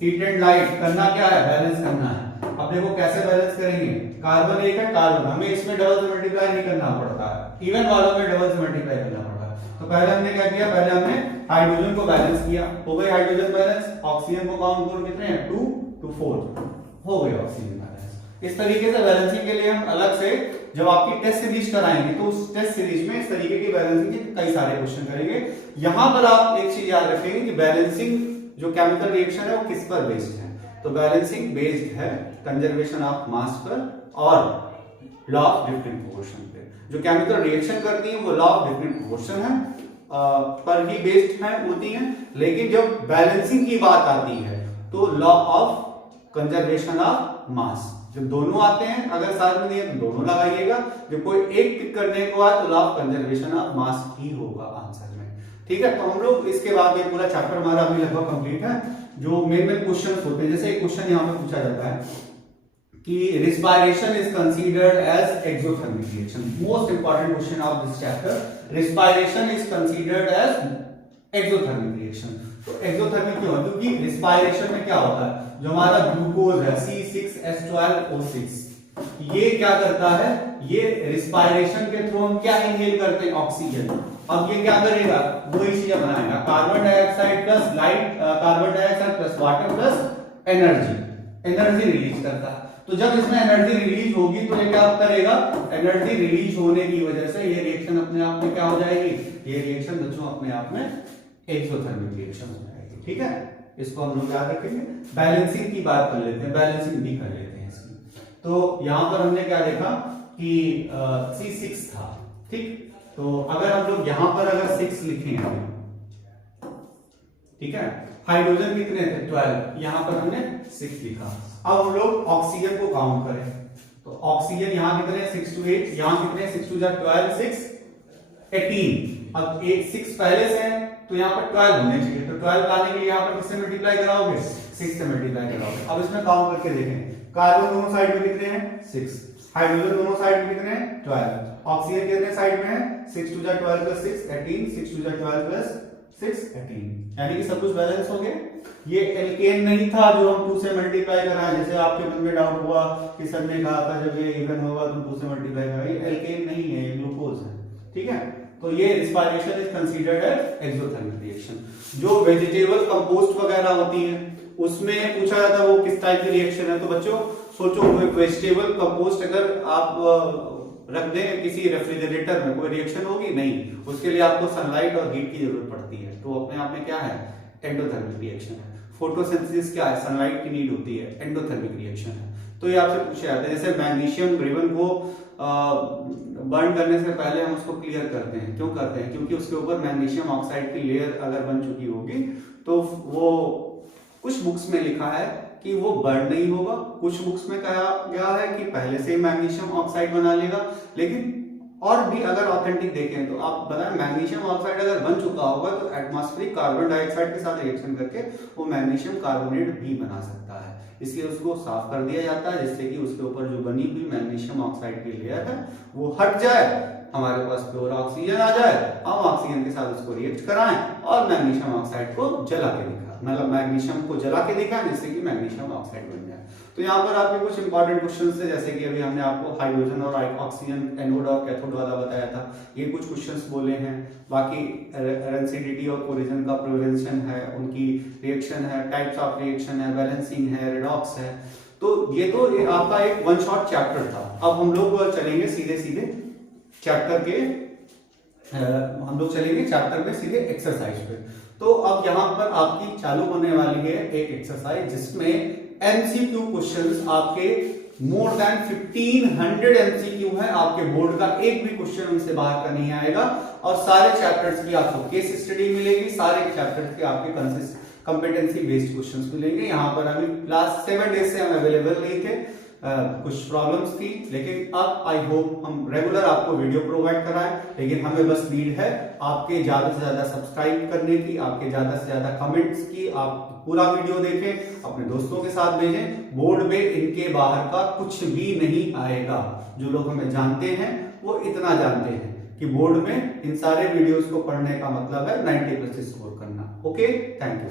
हीट एंड लाइट करना क्या है बैलेंस करना है। अब देखो कैसे बैलेंस करेंगे, कार्बन एक है, कार्बन हमें इसमें डबल से मल्टीप्लाई नहीं करना पड़ता है, इवन वालों में डबल से मल्टीप्लाई करना पड़ता है। तो पहले हमने क्या किया, पहले हमने हाइड्रोजन को बैलेंस किया, हो गई हाइड्रोजन बैलेंस। ऑक्सीजन को काउंट करो कितने हैं 2 2 4, हो गई ऑक्सीजन बैलेंस। इस तरीके से बैलेंसिंग के लिए हम अलग से जब आपकी टेस्ट सीरीज कराएंगे तो उस टेस्ट सीरीज में इस तरीके की बैलेंसिंग के कई सारे क्वेश्चन करेंगे। यहां पर आप एक चीज याद रखेंगे कि बैलेंसिंग जो केमिकल रिएक्शन है वो किस पर बेस्ड है, तो बैलेंसिंग बेस्ड है कंजर्वेशन ऑफ मास पर और लॉ ऑफ डिफरेंट प्रोपोर्शन पे। जो केमिकल रिएक्शन करती है वो लॉ ऑफ डिफरेंट प्रोपोर्शन है पर ही बेस्ड है होती है, लेकिन जब बैलेंसिंग की बात आती है तो लॉ ऑफ कंजर्वेशन ऑफ मास, जब दोनों आते हैं अगर साथ में दिए तो दोनों लगाइएगा, जब कोई एक पिक करने को आए तो law of conservation of mass ही होगा आंसर में। ठीक है, तो हम लोग इसके बाद ये पूरा चैप्टर हमारा अभी लगभग कंप्लीट है। जो मेन क्वेश्चंस होते हैं, जैसे एक क्वेश्चन यहाँ पे पूछा जाता है कि respiration is considered as exothermic reaction, most important question of this chapter. Respiration is considered as exothermic reaction, तो एक्सोथर्मिक क्यों है, क्योंकि रिस्पायरेशन में क्या होता है, जो हमारा ग्लूकोज है C6H12O6, ये क्या करता है, ये रिस्पायरेशन के थ्रू हम क्या इनहेल करते हैं ऑक्सीजन। अब ये क्या करेगा, वही चीजें बनाएगा, carbon dioxide plus light, carbon dioxide plus water plus energy release करता है। तो जब इसमें एनर्जी रिलीज होगी तो ये क्या करेगा, एनर्जी रिलीज होने की वजह से ये रिएक्शन अपने आप में क्या हो जाएगी, ये रिएक्शन बच्चों अपने आप में एक्सोथर्मिक रिएक्शन हो जाएगी। ठीक है, इसको हम लोग याद रखेंगे। बैलेंसिंग की बात कर लेते हैं, बैलेंसिंग भी कर लेते हैं इसकी। तो यहां पर हमने क्या देखा कि C6 था, ठीक, तो अगर हम लोग यहां पर अगर 6 लिखें, ठीक है, हाइड्रोजन कितने थे 12, यहां पर हमने 6 लिखा। अब हम लोग ऑक्सीजन को काउंट करें तो ऑक्सीजन यहां कितने 6 to 8, यहां कितने 6 2 12 6 18। अब 6 पहले से है तो यहाँ पर 12 होने चाहिए, तो 12 लाने के लिए यहाँ पर किससे मल्टीप्लाई कराओगे 6 से मल्टीप्लाई कराओगे। अब इसमें काउंट करके देखें, कार्बन दोनों साइड में कितने हैं 6, हाइड्रोजन दोनों साइड में कितने हैं 12, ऑक्सीजन कितने साइड में है 6 2 12 plus 6 18, 6 2 12 plus 6 18, यानी कि सब कुछ बैलेंस हो गया। ये एल्केन नहीं था जो हम 2 से मल्टीप्लाई कराएं, जैसे आपके मन में डाउट हुआ कि सर ने कहा था जब ये इवन होगा तो 2 से मल्टीप्लाई कराएं, ये एल्केन नहीं है, ये ग्लूकोज है। ठीक है, तो ये respiration is considered as exothermic reaction. जो वेजिटेबल कंपोस्ट वगैरह होती हैं उसमें पूछा जाता है वो किस टाइप की रिएक्शन है, तो बच्चों सोचो वेजिटेबल कंपोस्ट अगर आप रख दें किसी रेफ्रिजरेटर में, कोई रिएक्शन होगी नहीं, उसके लिए आपको सनलाइट और हीट की जरूरत पड़ती है। तो अपने आप में क्या है, एंडोथर्मिक रिएक्शन है। फोटोसिंथेसिस क्या है, सनलाइट की नीड होती है, एंडोथर्मिक रिएक्शन है। तो ये आपसे पूछे जाते हैं, जैसे मैग्नीशियम रिबन को बर्न करने से पहले हम उसको क्लियर करते हैं। क्यों करते हैं, क्योंकि उसके ऊपर मैग्नीशियम ऑक्साइड की लेयर अगर बन चुकी होगी तो वो कुछ बुक्स में लिखा है कि वो बर्न नहीं होगा, कुछ बुक्स में कहा गया है कि पहले से ही मैग्नीशियम ऑक्साइड बना लेगा। लेकिन और भी अगर ऑथेंटिक देखें तो आप बताएं, मैग्नीशियम ऑक्साइड अगर बन चुका होगा तो एटमॉस्फेरिक कार्बन डाइऑक्साइड के साथ रिएक्शन करके वो मैग्नीशियम कार्बोनेट भी बना सकता है। इसलिए उसको साफ कर दिया जाता है जिससे कि उसके ऊपर जो बनी हुई मैग्नीशियम ऑक्साइड की लेयर है वो हट जाए, हमारे पास प्योर ऑक्सीजन आ जाए, हम ऑक्सीजन के साथ उसको रिएक्ट कराएं और मैग्नीशियम ऑक्साइड को जला के दिखाएं, मतलब मैग्नीशियम को जला के दिखाएं जिससे कि मैग्नीशियम ऑक्साइड बन जाए। तो यहाँ पर आपके कुछ इंपॉर्टेंट क्वेश्चंस थे, जैसे कि अभी हमने आपको हाइड्रोजन और ऑक्सीजन एनोड और कैथोड वाला बताया था, ये कुछ क्वेश्चंस बोले हैं। बाकी रेंसिडिटी और कोलिजन का प्रिवेंशन है, उनकी रिएक्शन है, टाइप्स ऑफ रिएक्शन है, बैलेंसिंग है, रिडॉक्स है। तो ये आपका एक वन शॉट चैप्टर था। अब हम लोग चलेंगे सीधे चैप्टर के चैप्टर में सीधे एक्सरसाइज पे। तो अब यहाँ पर आपकी चालू होने वाली है एक एक्सरसाइज जिसमें एमसीक्यू क्वेश्चंस आपके मोर देन 1500 एमसीक्यू है। आपके बोर्ड का एक भी क्वेश्चन उनसे बाहर का नहीं आएगा और सारे चैप्टर्स की आपको केस स्टडी मिलेगी, सारे चैप्टर्स के आपके कॉम्पिटेंसी बेस्ड क्वेश्चंस मिलेंगे। यहाँ पर अभी लास्ट 7 डेज से हम अवेलेबल नहीं थे, कुछ प्रॉब्लम्स थी, लेकिन अब आई होप हम रेगुलर आपको वीडियो प्रोवाइड कराएं। लेकिन हमें बस नीड है आपके ज्यादा से ज्यादा सब्सक्राइब करने की, आपके ज्यादा से ज्यादा कमेंट्स की। आप पूरा वीडियो देखें, अपने दोस्तों के साथ भेजें। बोर्ड में इनके बाहर का कुछ भी नहीं आएगा। जो लोग हमें जानते हैं वो इतना जानते हैं कि बोर्ड में इन सारे वीडियोस को पढ़ने का मतलब है 90+ स्कोर करना। Okay, thank you.